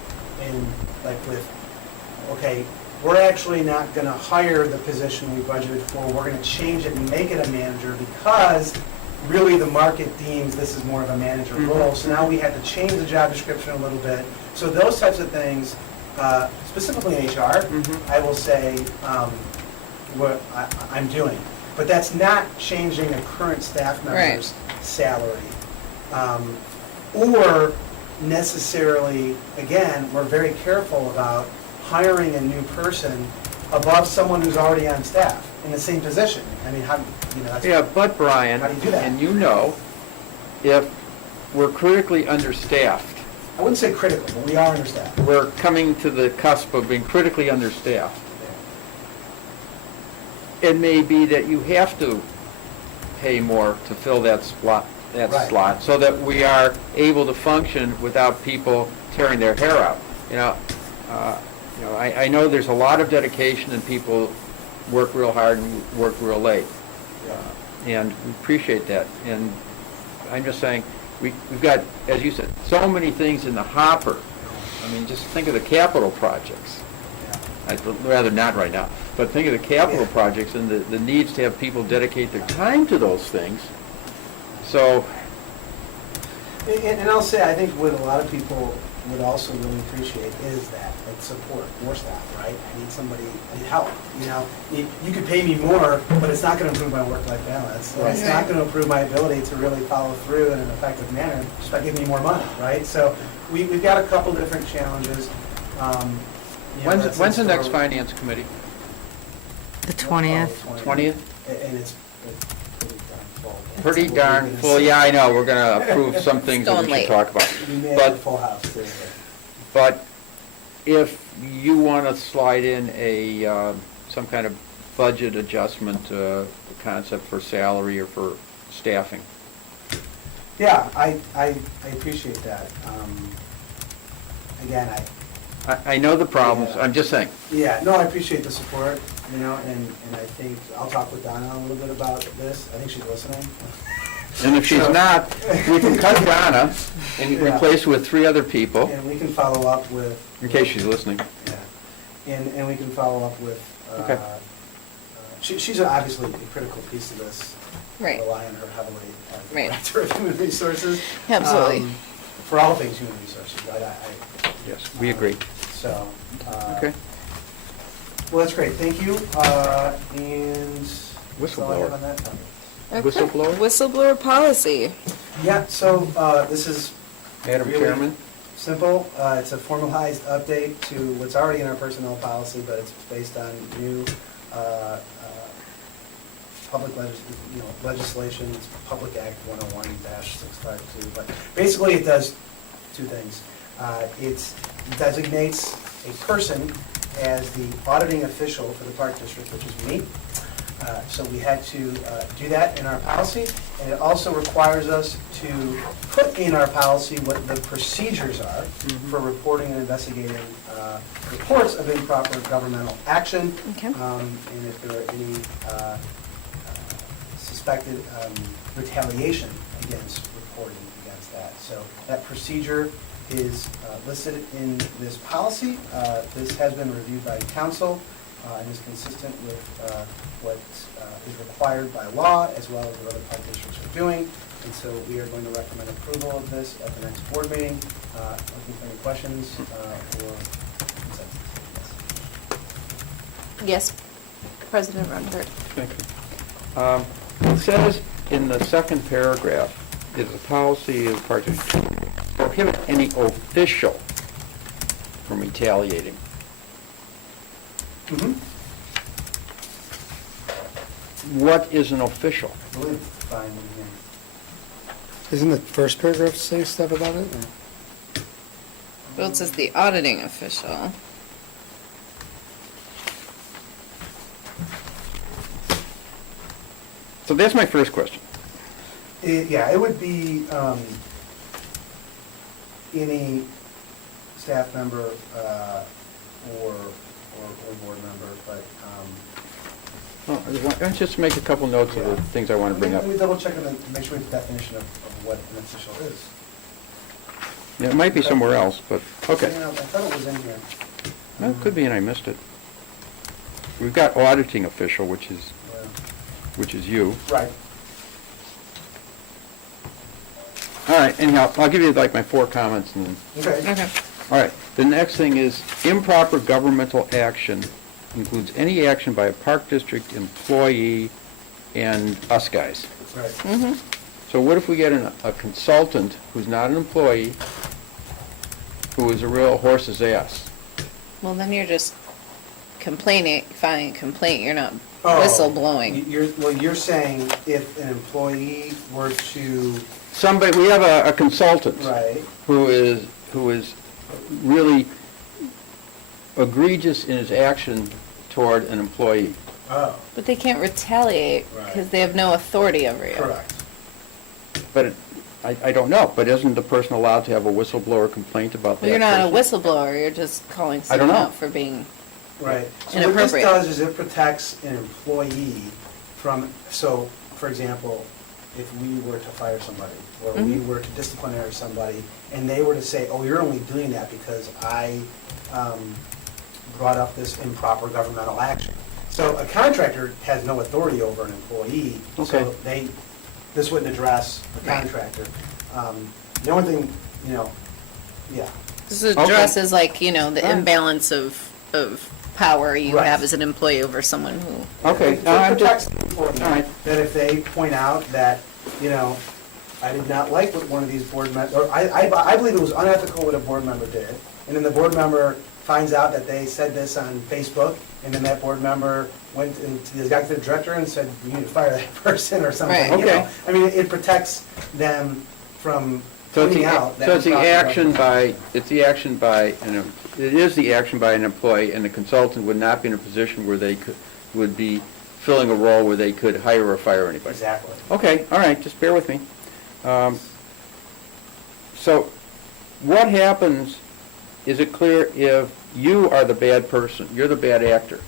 we're actually not gonna hire the position we budgeted for, we're gonna change it and make it a manager because really the market deems this is more of a manager role, so now we had to change the job description a little bit. So those types of things, specifically in HR, I will say, what I'm doing. But that's not changing a current staff member's salary. Or necessarily, again, we're very careful about hiring a new person above someone who's already on staff in the same position. I mean, that's. Yeah, but Brian, How do you do that? and if we're critically understaffed, I wouldn't say critical, but we are understaffed. we're coming to the cusp of being critically understaffed. It may be that you have to pay more to fill that slot, Right. so that we are able to function without people tearing their hair out. I know there's a lot of dedication and people work real hard and work real late. And we appreciate that. And I'm just saying, we've got, as you said, so many things in the hopper. I mean, just think of the capital projects. I'd rather not right now, but think of the capital Yeah. projects and the needs to have people dedicate their time to those things. So, And I'll say, I think what a lot of people would also really appreciate is that, support, more staff, right? I need somebody, I need help, You could pay me more, but it's not gonna improve my work-life balance. It's not gonna improve my ability to really follow through in an effective manner just by giving me more money, right? So we've got a couple different challenges. when's the next finance committee? The 20th. 20th? And it's pretty darn full. Pretty darn full, yeah, I know, we're gonna approve some things that Going we late. should talk about. We may have a But, full house too. but if you want to slide in a, some kind of budget adjustment concept for salary or for staffing. Yeah, I appreciate that. Again, I know the problems, Yeah. I'm just saying. yeah, no, I appreciate the support, you know, and I think, I'll talk with Donna a little bit about this. I think she's listening. And if she's So- not, we can cut Donna and Yeah. replace her with 3 other people, And we can follow up with. in case she's listening. Yeah, and we can follow up with, Okay. she's obviously a critical piece of this. Right. Rely on her heavily as the Right. Director of Human Resources. Absolutely. For all things human resources, right? Yes, we agree. So. Okay. Well, that's great, thank you, and. that's all I have Whistleblower. on that topic. Okay. Whistleblower? Whistleblower policy. Yeah, so, this is Madam really Chairman? simple. It's a formalized update to what's already in our personnel policy, but it's based on new public legislation. It's Public Act 101-652. But basically, it does 2 things. It designates a person as the auditing official for the Park District, which is me. So we had to do that in our policy, and it also requires us to put in our policy what the procedures are for reporting and investigating reports of improper governmental action. Okay. And if there are any suspected retaliation against reporting against that. So that procedure is listed in this policy. This has been reviewed by council and is consistent with what is required by law, as well as what other park districts are doing. And so we are going to recommend approval of this at the next board meeting. Looking for any questions or consensus? Yes. President Rutherford. Thank you. It says in the second paragraph, is the policy of the Park District prohibit any official from retaliating. Mm-hmm. What is an official? I believe it's defined in here. Isn't the first paragraph say stuff about it? or- Well, it says the auditing official. So that's my first question. Yeah, it would be any staff member or board member, but. Well, let's just make a couple notes of the things I want to bring up. Let me double check and make sure we have the definition of what an official is. Yeah, it might be somewhere else, but, okay. Yeah, I thought it was in here. Well, it could be, and I missed it. We've got auditing official, which is you. Right. All right, anyhow, I'll give you like my 4 comments and then. Okay. Okay. All right, the next thing is improper governmental action includes any action by a park district employee and us guys. Right. Mm-hmm. So what if we get a consultant who's not an employee, who is a real horse's ass? Well, then you're just complaining, filing a complaint, you're not Oh, whistleblowing. You're saying if an employee were to, Somebody, we have a consultant right, who is really egregious in his action toward an employee. oh, But they can't retaliate because Right. they have no authority over you. correct. But I don't know, but isn't the person allowed to have a whistleblower complaint about that Well, you're not a person? whistleblower, you're just calling I don't someone know. out for being, Right. So what this Inappropriate. does is it protects an employee from, so, for example, if we were to fire somebody, or we Mhm. were to disciplinary somebody, and they were to say, oh, you're only doing that because I brought up this improper governmental action. So a contractor has no authority over an employee, Okay. so this wouldn't address a Right. contractor. The only thing, yeah. this addresses like, the Right. imbalance of power you Right. have as an employee over someone who, Okay, It I'm protects just, the employee, all right. that if they point out that, I did not like what one of these board members, or I believe it was unethical what a board member did, and then the board member finds out that they said this on Facebook, and then that board member went to the executive director and said, you need to fire that person or something, Right. you know? Okay. I mean, it protects them from. So it's coming the, out. that so it's we the talked about action before. by, it's the action by, it is the action by an employee, and the consultant would not be in a position where they could, would be filling a role where they could hire or fire anybody. Exactly. Okay, all right, just bear with me. So what happens, is it clear if you are the bad person, you're the bad actor?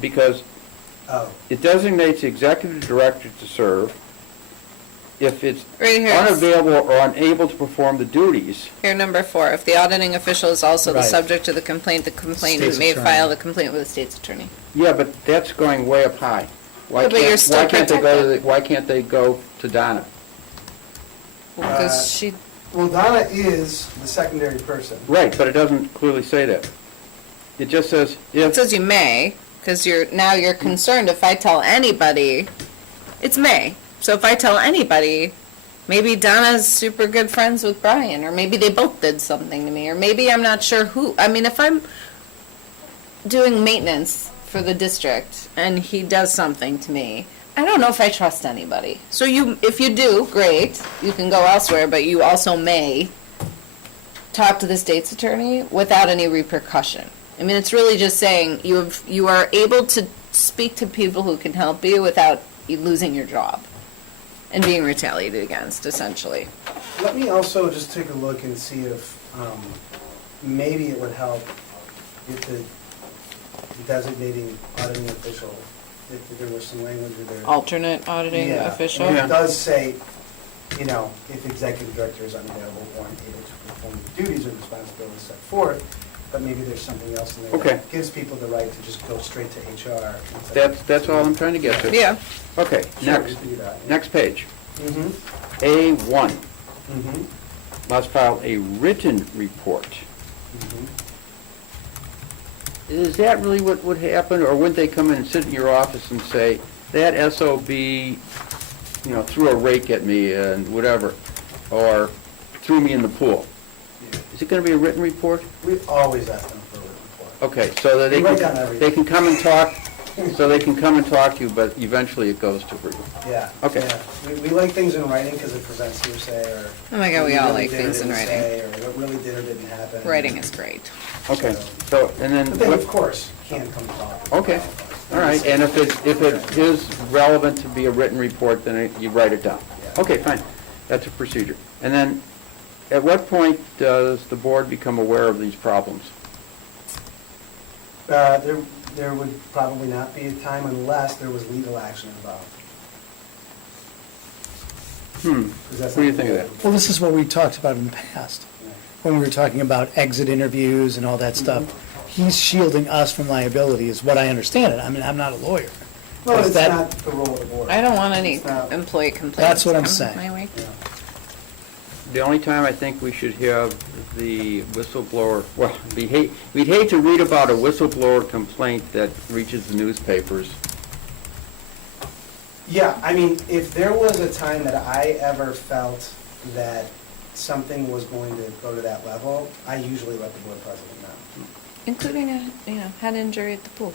Because Oh, it designates the executive director to serve if it's Right here. unavailable or unable to perform the duties. Here, number 4, if the auditing official is also the Right. subject of the State's complainant may attorney. file the complaint with the state's attorney. Yeah, but that's going way up high. Why Yeah, but you're can't, still why can't they go to, protected. why can't they go to Donna? Because she, well, Donna is the secondary person. Right, but it doesn't clearly say that. It just says it if, says you may, because now you're concerned if I tell anybody, it's may. So if I tell anybody, maybe Donna's super good friends with Brian, or maybe they both did something to me, or maybe I'm not sure who. I mean, if I'm doing maintenance for the district and he does something to me, I don't know if I trust anybody. So if you do, great, you can go elsewhere, but you also may talk to the state's attorney without any repercussion. I mean, it's really just saying you are able to speak to people who can help you without you losing your job and being retaliated against, essentially. Let me also just take a look and see if maybe it would help if the designating auditing official, if there was some language in there. Alternate auditing Yeah, official. and it does say, you know, if executive director is unavailable or unable to perform the duties or responsibilities set forth, but maybe there's something else in there Okay. that gives people the right to just go straight to HR. instead that's all I'm trying to get to. Yeah. Okay, Sure, next, we can do that. next page. Mm-hmm, A1, mm-hmm, must file a written report. mm-hmm. Is that really what would happen, or wouldn't they come in and sit in your office and say, that SOB, threw a rake at me and whatever, or threw me in the pool? Is it gonna be a written report? We always ask them for a written report. Okay, so that they We write down can, everything. they can come and talk, so they can come and talk to you, but eventually it goes to written. Yeah. Okay. Yeah. We like things in writing because it prevents hearsay or. Oh my God, what we you all really like did or things in didn't writing. say, Or what really did or didn't happen. Writing is great. Okay, so, and then, But they, what- of course, can come talk. okay, all right, and if it is relevant to be a written report, then you write it down. Yeah. Okay, fine, that's a procedure. And then, at what point does the board become aware of these problems? There would probably not be a time unless there was legal action involved. 'Cause that's What do you not think of legal. that? Well, this is what we talked about in the past, Yeah. when we were talking about exit interviews and all that stuff. He's shielding us from liability, is what I understand it. I mean, I'm not a lawyer. Well, Is it's that- not the role of the board. I don't want any It's not- employee complaints. That's what I'm coming saying. my way. Yeah. The only time I think we should have the whistleblower, well, we'd hate to read about a whistleblower complaint that reaches the newspapers. Yeah, I mean, if there was a time that I ever felt that something was going to go to that level, I usually let the board president know. Including a, head injury at the pool.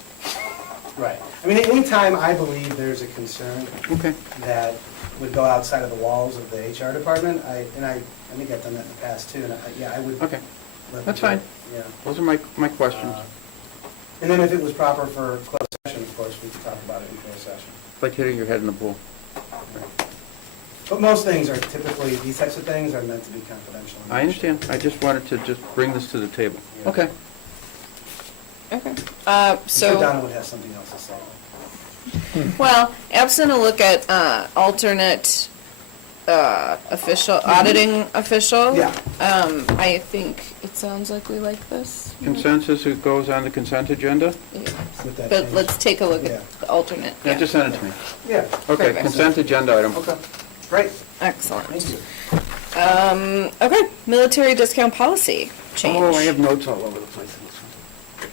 Right. I mean, anytime I believe there's a concern Okay. that would go outside of the walls of the HR department, I think I've done that in the past too, and I would. Okay, let the that's fine. board- Yeah. those are my questions. And then if it was proper for closed session, of course, we could talk about it in closed session. It's like hitting your head in the pool. But most things are typically, these types of things are meant to be confidential. I understand, I just wanted to just bring this to the table. Yeah. Okay. Okay. I'm sure So, Donna would have something else to say. well, absent a look at alternate official, auditing official. Yeah. I think it sounds like we like this. Consensus, it goes on the consent agenda? Yeah. With that But change. let's take a look Yeah. at the alternate. Yeah, just send it to me. Yeah, Okay, Perfect. consent agenda item. okay, great, Excellent. thank you. Okay, military discount policy change. Oh, I have notes all over the place.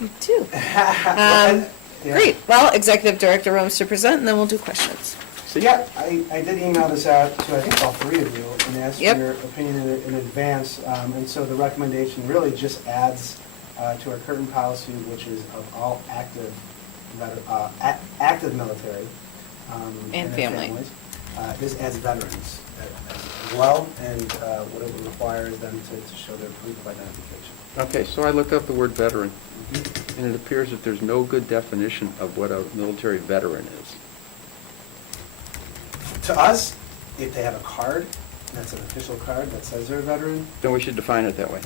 You do. Yeah. Great. Well, executive director wants to present, and then we'll do questions. So, yeah, I did email this out to, I think, all three of you, and asked Yep. for your opinion in advance. And so the recommendation really just adds to our current policy, which is of all active military. And their family. families. This adds veterans. as well, and what it would require is them to show their proof of identification. Okay, so I looked up the word veteran, and it appears that there's no good definition of what a military veteran is. To us, if they have a card, that's an official card that says they're a veteran. Then we should define it that way.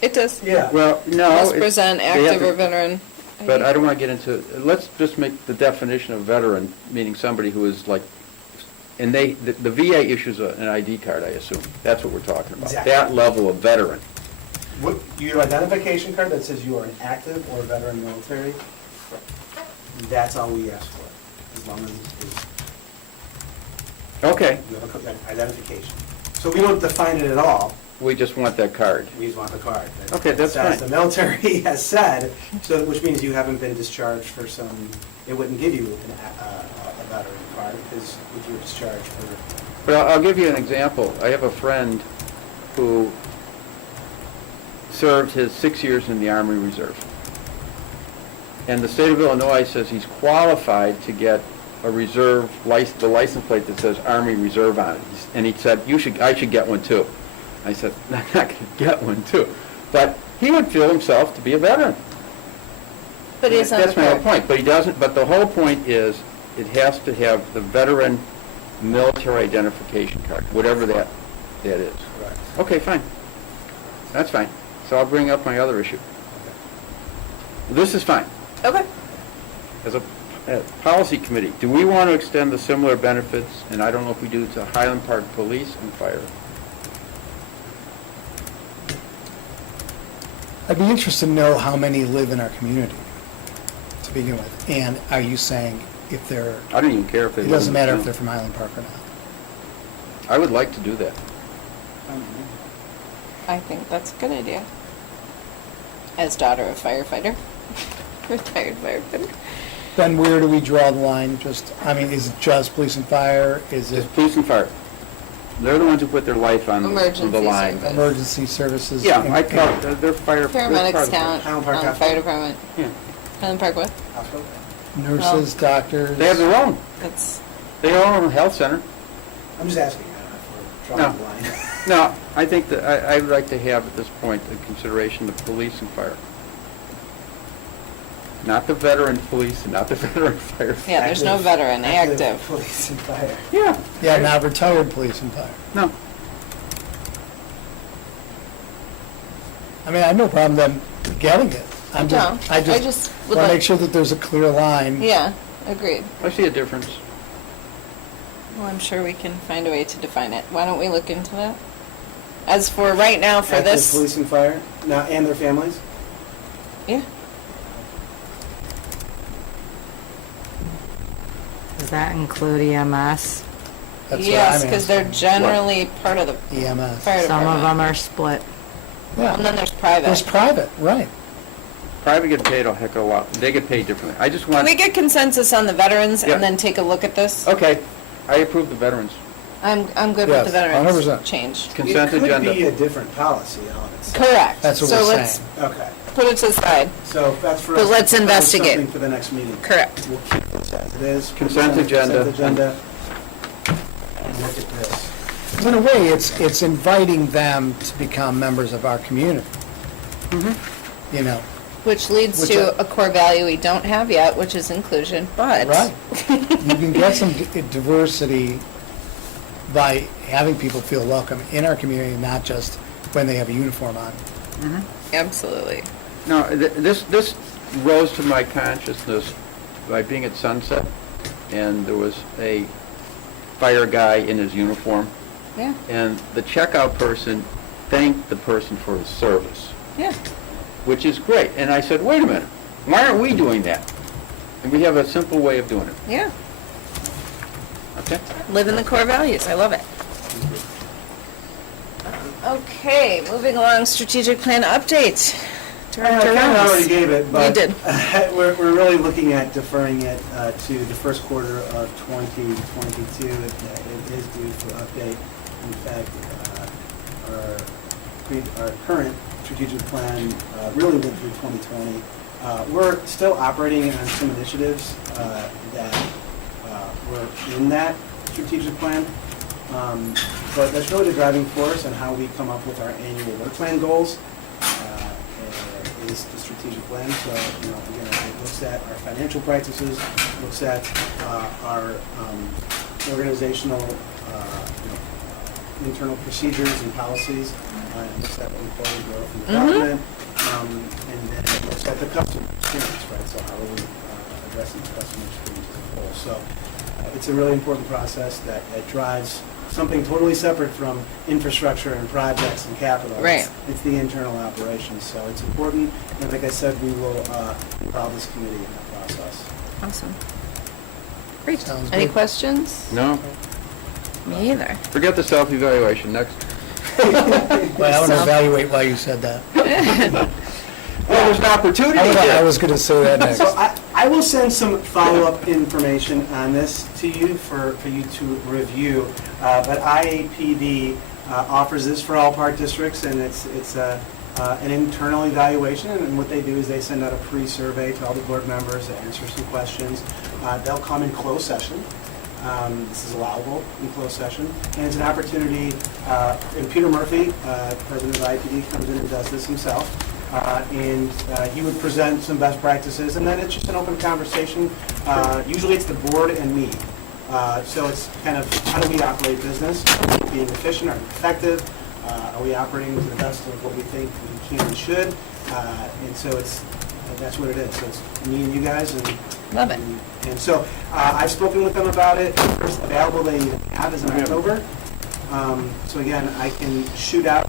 It does. Yeah. Well, no. Must it- present they have active to- or veteran. But I don't want to get into, let's just make the definition of veteran, meaning somebody who is like, and the VA issues an ID card, I assume. That's what we're talking about. Exactly. That level of veteran. What, your identification card that says you are an active or veteran military, that's all we ask for, as long as it's, Okay, you have an identification. So we don't define it at all, we just want that card. we just want the card. that Okay, that's says fine. The military has said, so, which means you haven't been discharged for some, it wouldn't give you a veteran card, because if you were discharged for, But I'll give you an example. I have a friend who served his 6 years in the Army Reserve. And the state of Illinois says he's qualified to get a reserve, the license plate that says Army Reserve on it. And he said, I should get one too. I said, I'm not going to get one too. But he would feel himself to be a veteran. But he is on the That's my whole card. point, but he doesn't, but the whole point is, it has to have the veteran military identification card, whatever that is. correct. Okay, fine. That's fine. So I'll bring up my other issue. This is fine. Okay. As a policy committee, do we want to extend the similar benefits, and I don't know if we do, to Highland Park Police and Fire? I'd be interested to know how many live in our community to begin with. And are you saying if they're, I don't even care if they it live doesn't in the matter if town. they're from Highland Park or not? I would like to do that. I think that's a good idea. As daughter of firefighter, retired firefighter. Then where do we draw the line? Just, I mean, is it just police and fire? Is it Just police and fire. They're the ones who put their life on the Emergency line. service. emergency services? Yeah, and- I call it, they're fire. they're Paramedics part of the- count Highland Park on the Hospital? fire department. Yeah. Highland Park what? Hospital? Nurses, doctors? They have their own. That's, They have their own health center. I'm just asking, if we're drawing the line. No, I think that, I would like to have at this point in consideration the police and fire. Not the veteran police and not the veteran fire. yeah, there's no veteran, active. Police and fire. Yeah. Yeah, not retired police and fire. No. I mean, I have no problem them getting it. I'm No, just, I I just just would want to like- make sure that there's a clear line. Yeah, agreed. I see a difference. Well, I'm sure we can find a way to define it. Why don't we look into that? As for right now, for Active this, police and fire, now, and their families? yeah, Does that include EMS? That's what yes, I'm because they're asking. generally part of the EMS. fire Some of department. them are split. Yeah. And then there's private. There's private, right. Private get paid a heck of a lot. They get paid differently. I just Can want, we get consensus on the veterans Yeah. and then take a look at this? okay, I approve the veterans. I'm good Yes, with the veterans 100%. change. Consent It could agenda. be a different policy on its. Correct. That's what So we're let's saying. Okay, put it to the side. so that's for us. But let's to propose investigate. Something for the next meeting. Correct. We'll keep this as it is. Consent agenda. Consent agenda. And look at this. In a way, it's inviting them to become members of our community. You know, Which leads Which to I- a core value we don't have yet, which is inclusion, but. right? You can get some diversity by having people feel welcome in our community, not just when they have a uniform on. Absolutely. No, this rose to my consciousness by being at Sunset, and there was a fire guy in his uniform, Yeah, and the checkout person thanked the person for his service, yeah. which is great. And I said, wait a minute, why aren't we doing that? And we have a simple way of doing it, Yeah. okay? Live in the core values. I love it. Okay, moving along, strategic plan update. I Director kind of already Reynolds. gave it, but. did. We're really looking at deferring it to the first quarter of 2022. It is due for update. In fact, our current strategic plan really went through 2020. We're still operating on some initiatives that were in that strategic plan. But that's really the driving force and how we come up with our annual work plan goals. Is the strategic plan. So, again, it looks at our financial practices, looks at our organizational, internal procedures and policies, and looks at employee growth and development, and then it looks at the customer experience, right? So how are we addressing the customer experience as a whole? So it's a really important process that drives something totally separate from infrastructure and projects and capital. Right. It's the internal operations, so it's important, and like I said, we will involve this committee in that process. Awesome. Great. Sounds Any good. questions? No? Me either. Forget the self-evaluation, next. Well, I want to evaluate why you said that. Well, there's an opportunity I here. was going to say that next. So I will send some follow-up information on this to you for you to review. But IAPD offers this for all park districts, and it's an internal evaluation. And what they do is they send out a pre-survey to all the board members to answer some questions. They'll come in closed session. This is allowable in closed session. And it's an opportunity, and Peter Murphy, president of IAPD, comes in and does this himself. And he would present some best practices, and then it's just an open conversation. Usually it's the board and me. So it's kind of, how do we operate business? Are we being efficient? Are we effective? Are we operating to the best of what we think we can and should? And so that's what it is. So it's me and you guys. And Love it. And so I've spoken with them about it. The first available they even have is in October. So again, I can shoot out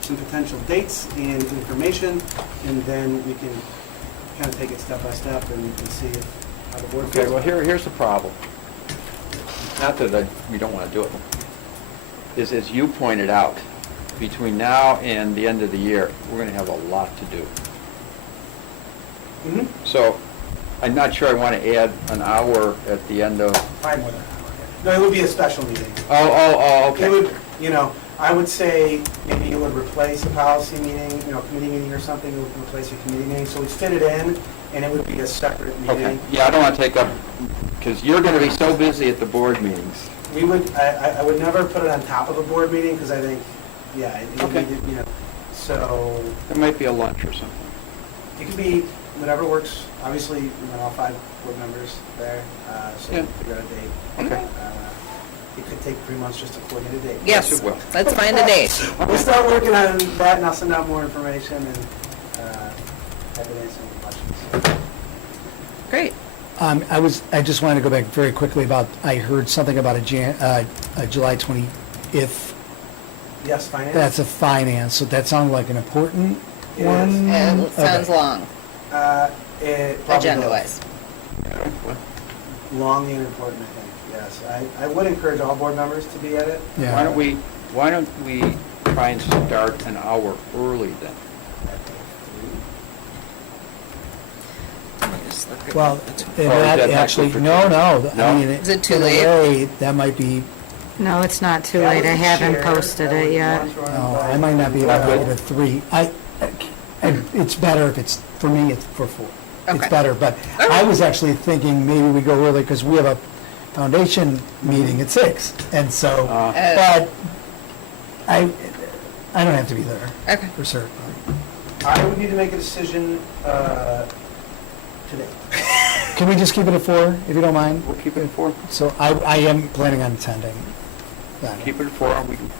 some potential dates and information, and then we can kind of take it step by step and see how the board Okay, feels. well, here's the problem. Not that we don't want to do it. Is, as you pointed out, between now and the end of the year, we're going to have a lot to do. Mhm. So I'm not sure I want to add an hour at the end of, Probably more than an hour. No, it would be a special meeting. oh, It okay. would, I would say maybe it would replace a policy meeting, committee meeting or something, it would replace a committee meeting, so we'd fit it in, and it would be a separate Okay, meeting. yeah, I don't want to take up, because you're going to be so busy at the board meetings. We would, I would never put it on top of a board meeting, because I think, yeah, it would Okay. be, so There might be a lunch or something. it could be whatever works. Obviously, we want all 5 board members there, so Yeah. we'll figure out a date. Okay. It could take 3 months just to coordinate a date. Yes, it will. let's find a date. We'll start working on that, and I'll send out more information, and I've been answering the questions. Great. I just wanted to go back very quickly about, I heard something about a July 20th. Yes, finance? That's a finance, so that sounded like an important It is. one. And it sounds Okay. long, It probably agenda-wise. will. Long and important, I think, yes. I would encourage all board members to be at it. Yeah. Why don't we try and start an hour early then? Well, and Or is that that not actually, good for no, you? no. I No? mean, Is it too in a late? way, that might be, No, it's not too That late. was I the haven't chair. posted That it was yet. lunch run no, by- I might not be able to Not go good. to 3. It's better if it's, for me, it's for 4. It's Okay. better, but All I right. was actually thinking maybe we go early because we have a foundation meeting at 6. And so, but I don't have to be there Okay. for certain. I would need to make a decision today. Can we just keep it at 4, if you don't mind? We'll keep it at 4. So I am planning on attending that. Keep it at 4, and we can,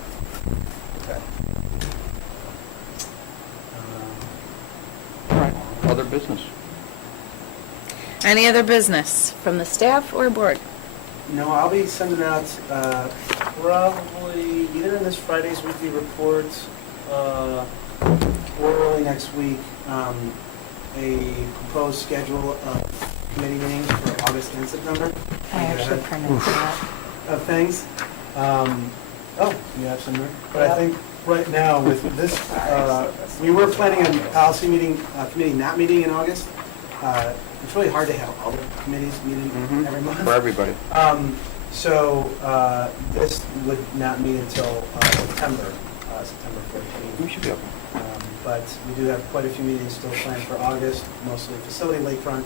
Okay. all right, other business. Any other business from the staff or board? No, I'll be sending out probably either in this Friday's weekly report or early next week, a proposed schedule of committee meetings for August and September. I actually printed that. Of things. You have some, but I think right now with this, we were planning on policy meeting, committee not meeting in August. It's really hard to have all the committees meeting every month. For everybody. So this would not meet until September 14th. We should be open. But we do have quite a few meetings still planned for August, mostly facility, lakefront,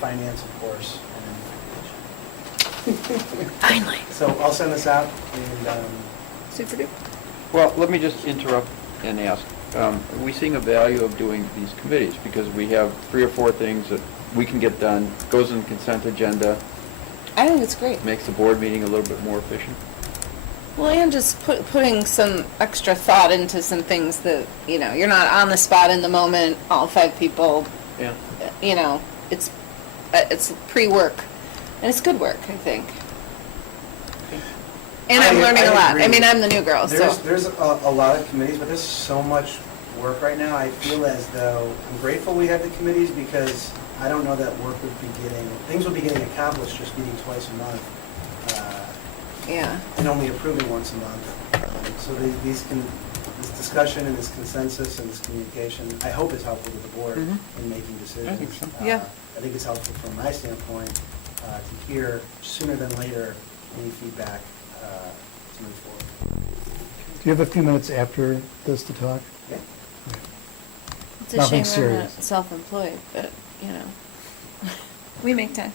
finance, of course, and Finally. So I'll send this out, and Super duper. Well, let me just interrupt and ask, we seeing a value of doing these committees, because we have 3 or 4 things that we can get done, goes in the consent agenda, I think it's great. makes the board meeting a little bit more efficient. Well, and just putting some extra thought into some things that, you're not on the spot in the moment, all 5 people, Yeah. it's pre-work. And it's good work, I think. And I'm I learning a lot. agree. I mean, I'm the new girl, so. there's a lot of committees, but there's so much work right now. I feel as though I'm grateful we have the committees, because I don't know that things would be getting accomplished just meeting twice a month. Yeah. And only approving once a month. So this discussion and this consensus and this communication, I hope is helpful to the board Mhm. in making decisions. I think so. Yeah. I think it's helpful from my standpoint to hear sooner than later any feedback to move forward. Do you have a few minutes after this to talk? Yeah. It's a Nothing shame we're serious. not self-employed, but, we make time.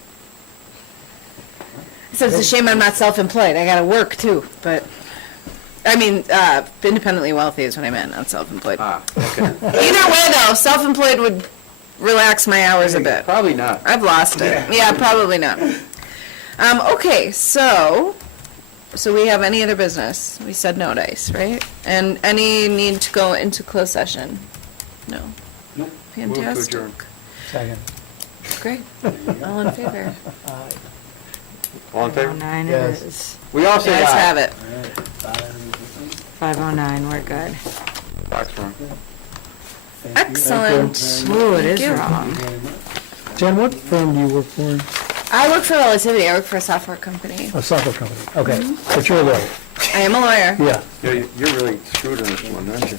So it's a shame I'm not self-employed. I gotta work too, but, I mean, independently wealthy is what I meant, not self-employed. Ah, okay. Either way though, self-employed would relax my hours a bit. Probably not. I've lost it. Yeah. Yeah, probably not. Okay, so we have any other business? We said no dice, right? And any need to go into closed session? No. Nope. Move to Fantastic. adjourn. Second. Great. All in favor? All in favor? 509 it Yes. is. We all say Guys aye. have it. All right. 509, we're good. Fox wrong. Thank you. Excellent. Ooh, it is Thank you. wrong. Thank you very much. Jen, what firm do you work for? I work for Relativity. I work for a software company. A software company. Okay, but you're a lawyer. I am a lawyer. Yeah. You're really screwed on this one, aren't you?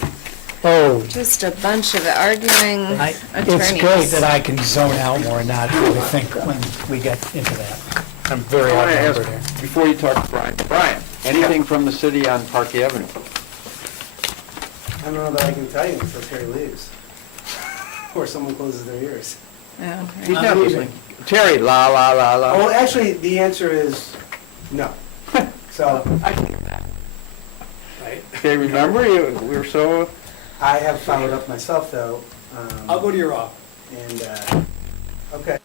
Oh, Just a bunch of arguing attorneys. it's great that I can zone out more and not really think when we get into that. I'm very I want to outnumbered here. ask, before you talk to Brian, anything from the city on Park Avenue? I don't know that I can tell you until Terry leaves. Or someone closes their ears. Oh, He's right. not listening. Terry, la, la, la, la. Well, actually, the answer is no. So, Okay, remember, we were so, I have followed up myself, though. I'll go to your office. And, okay.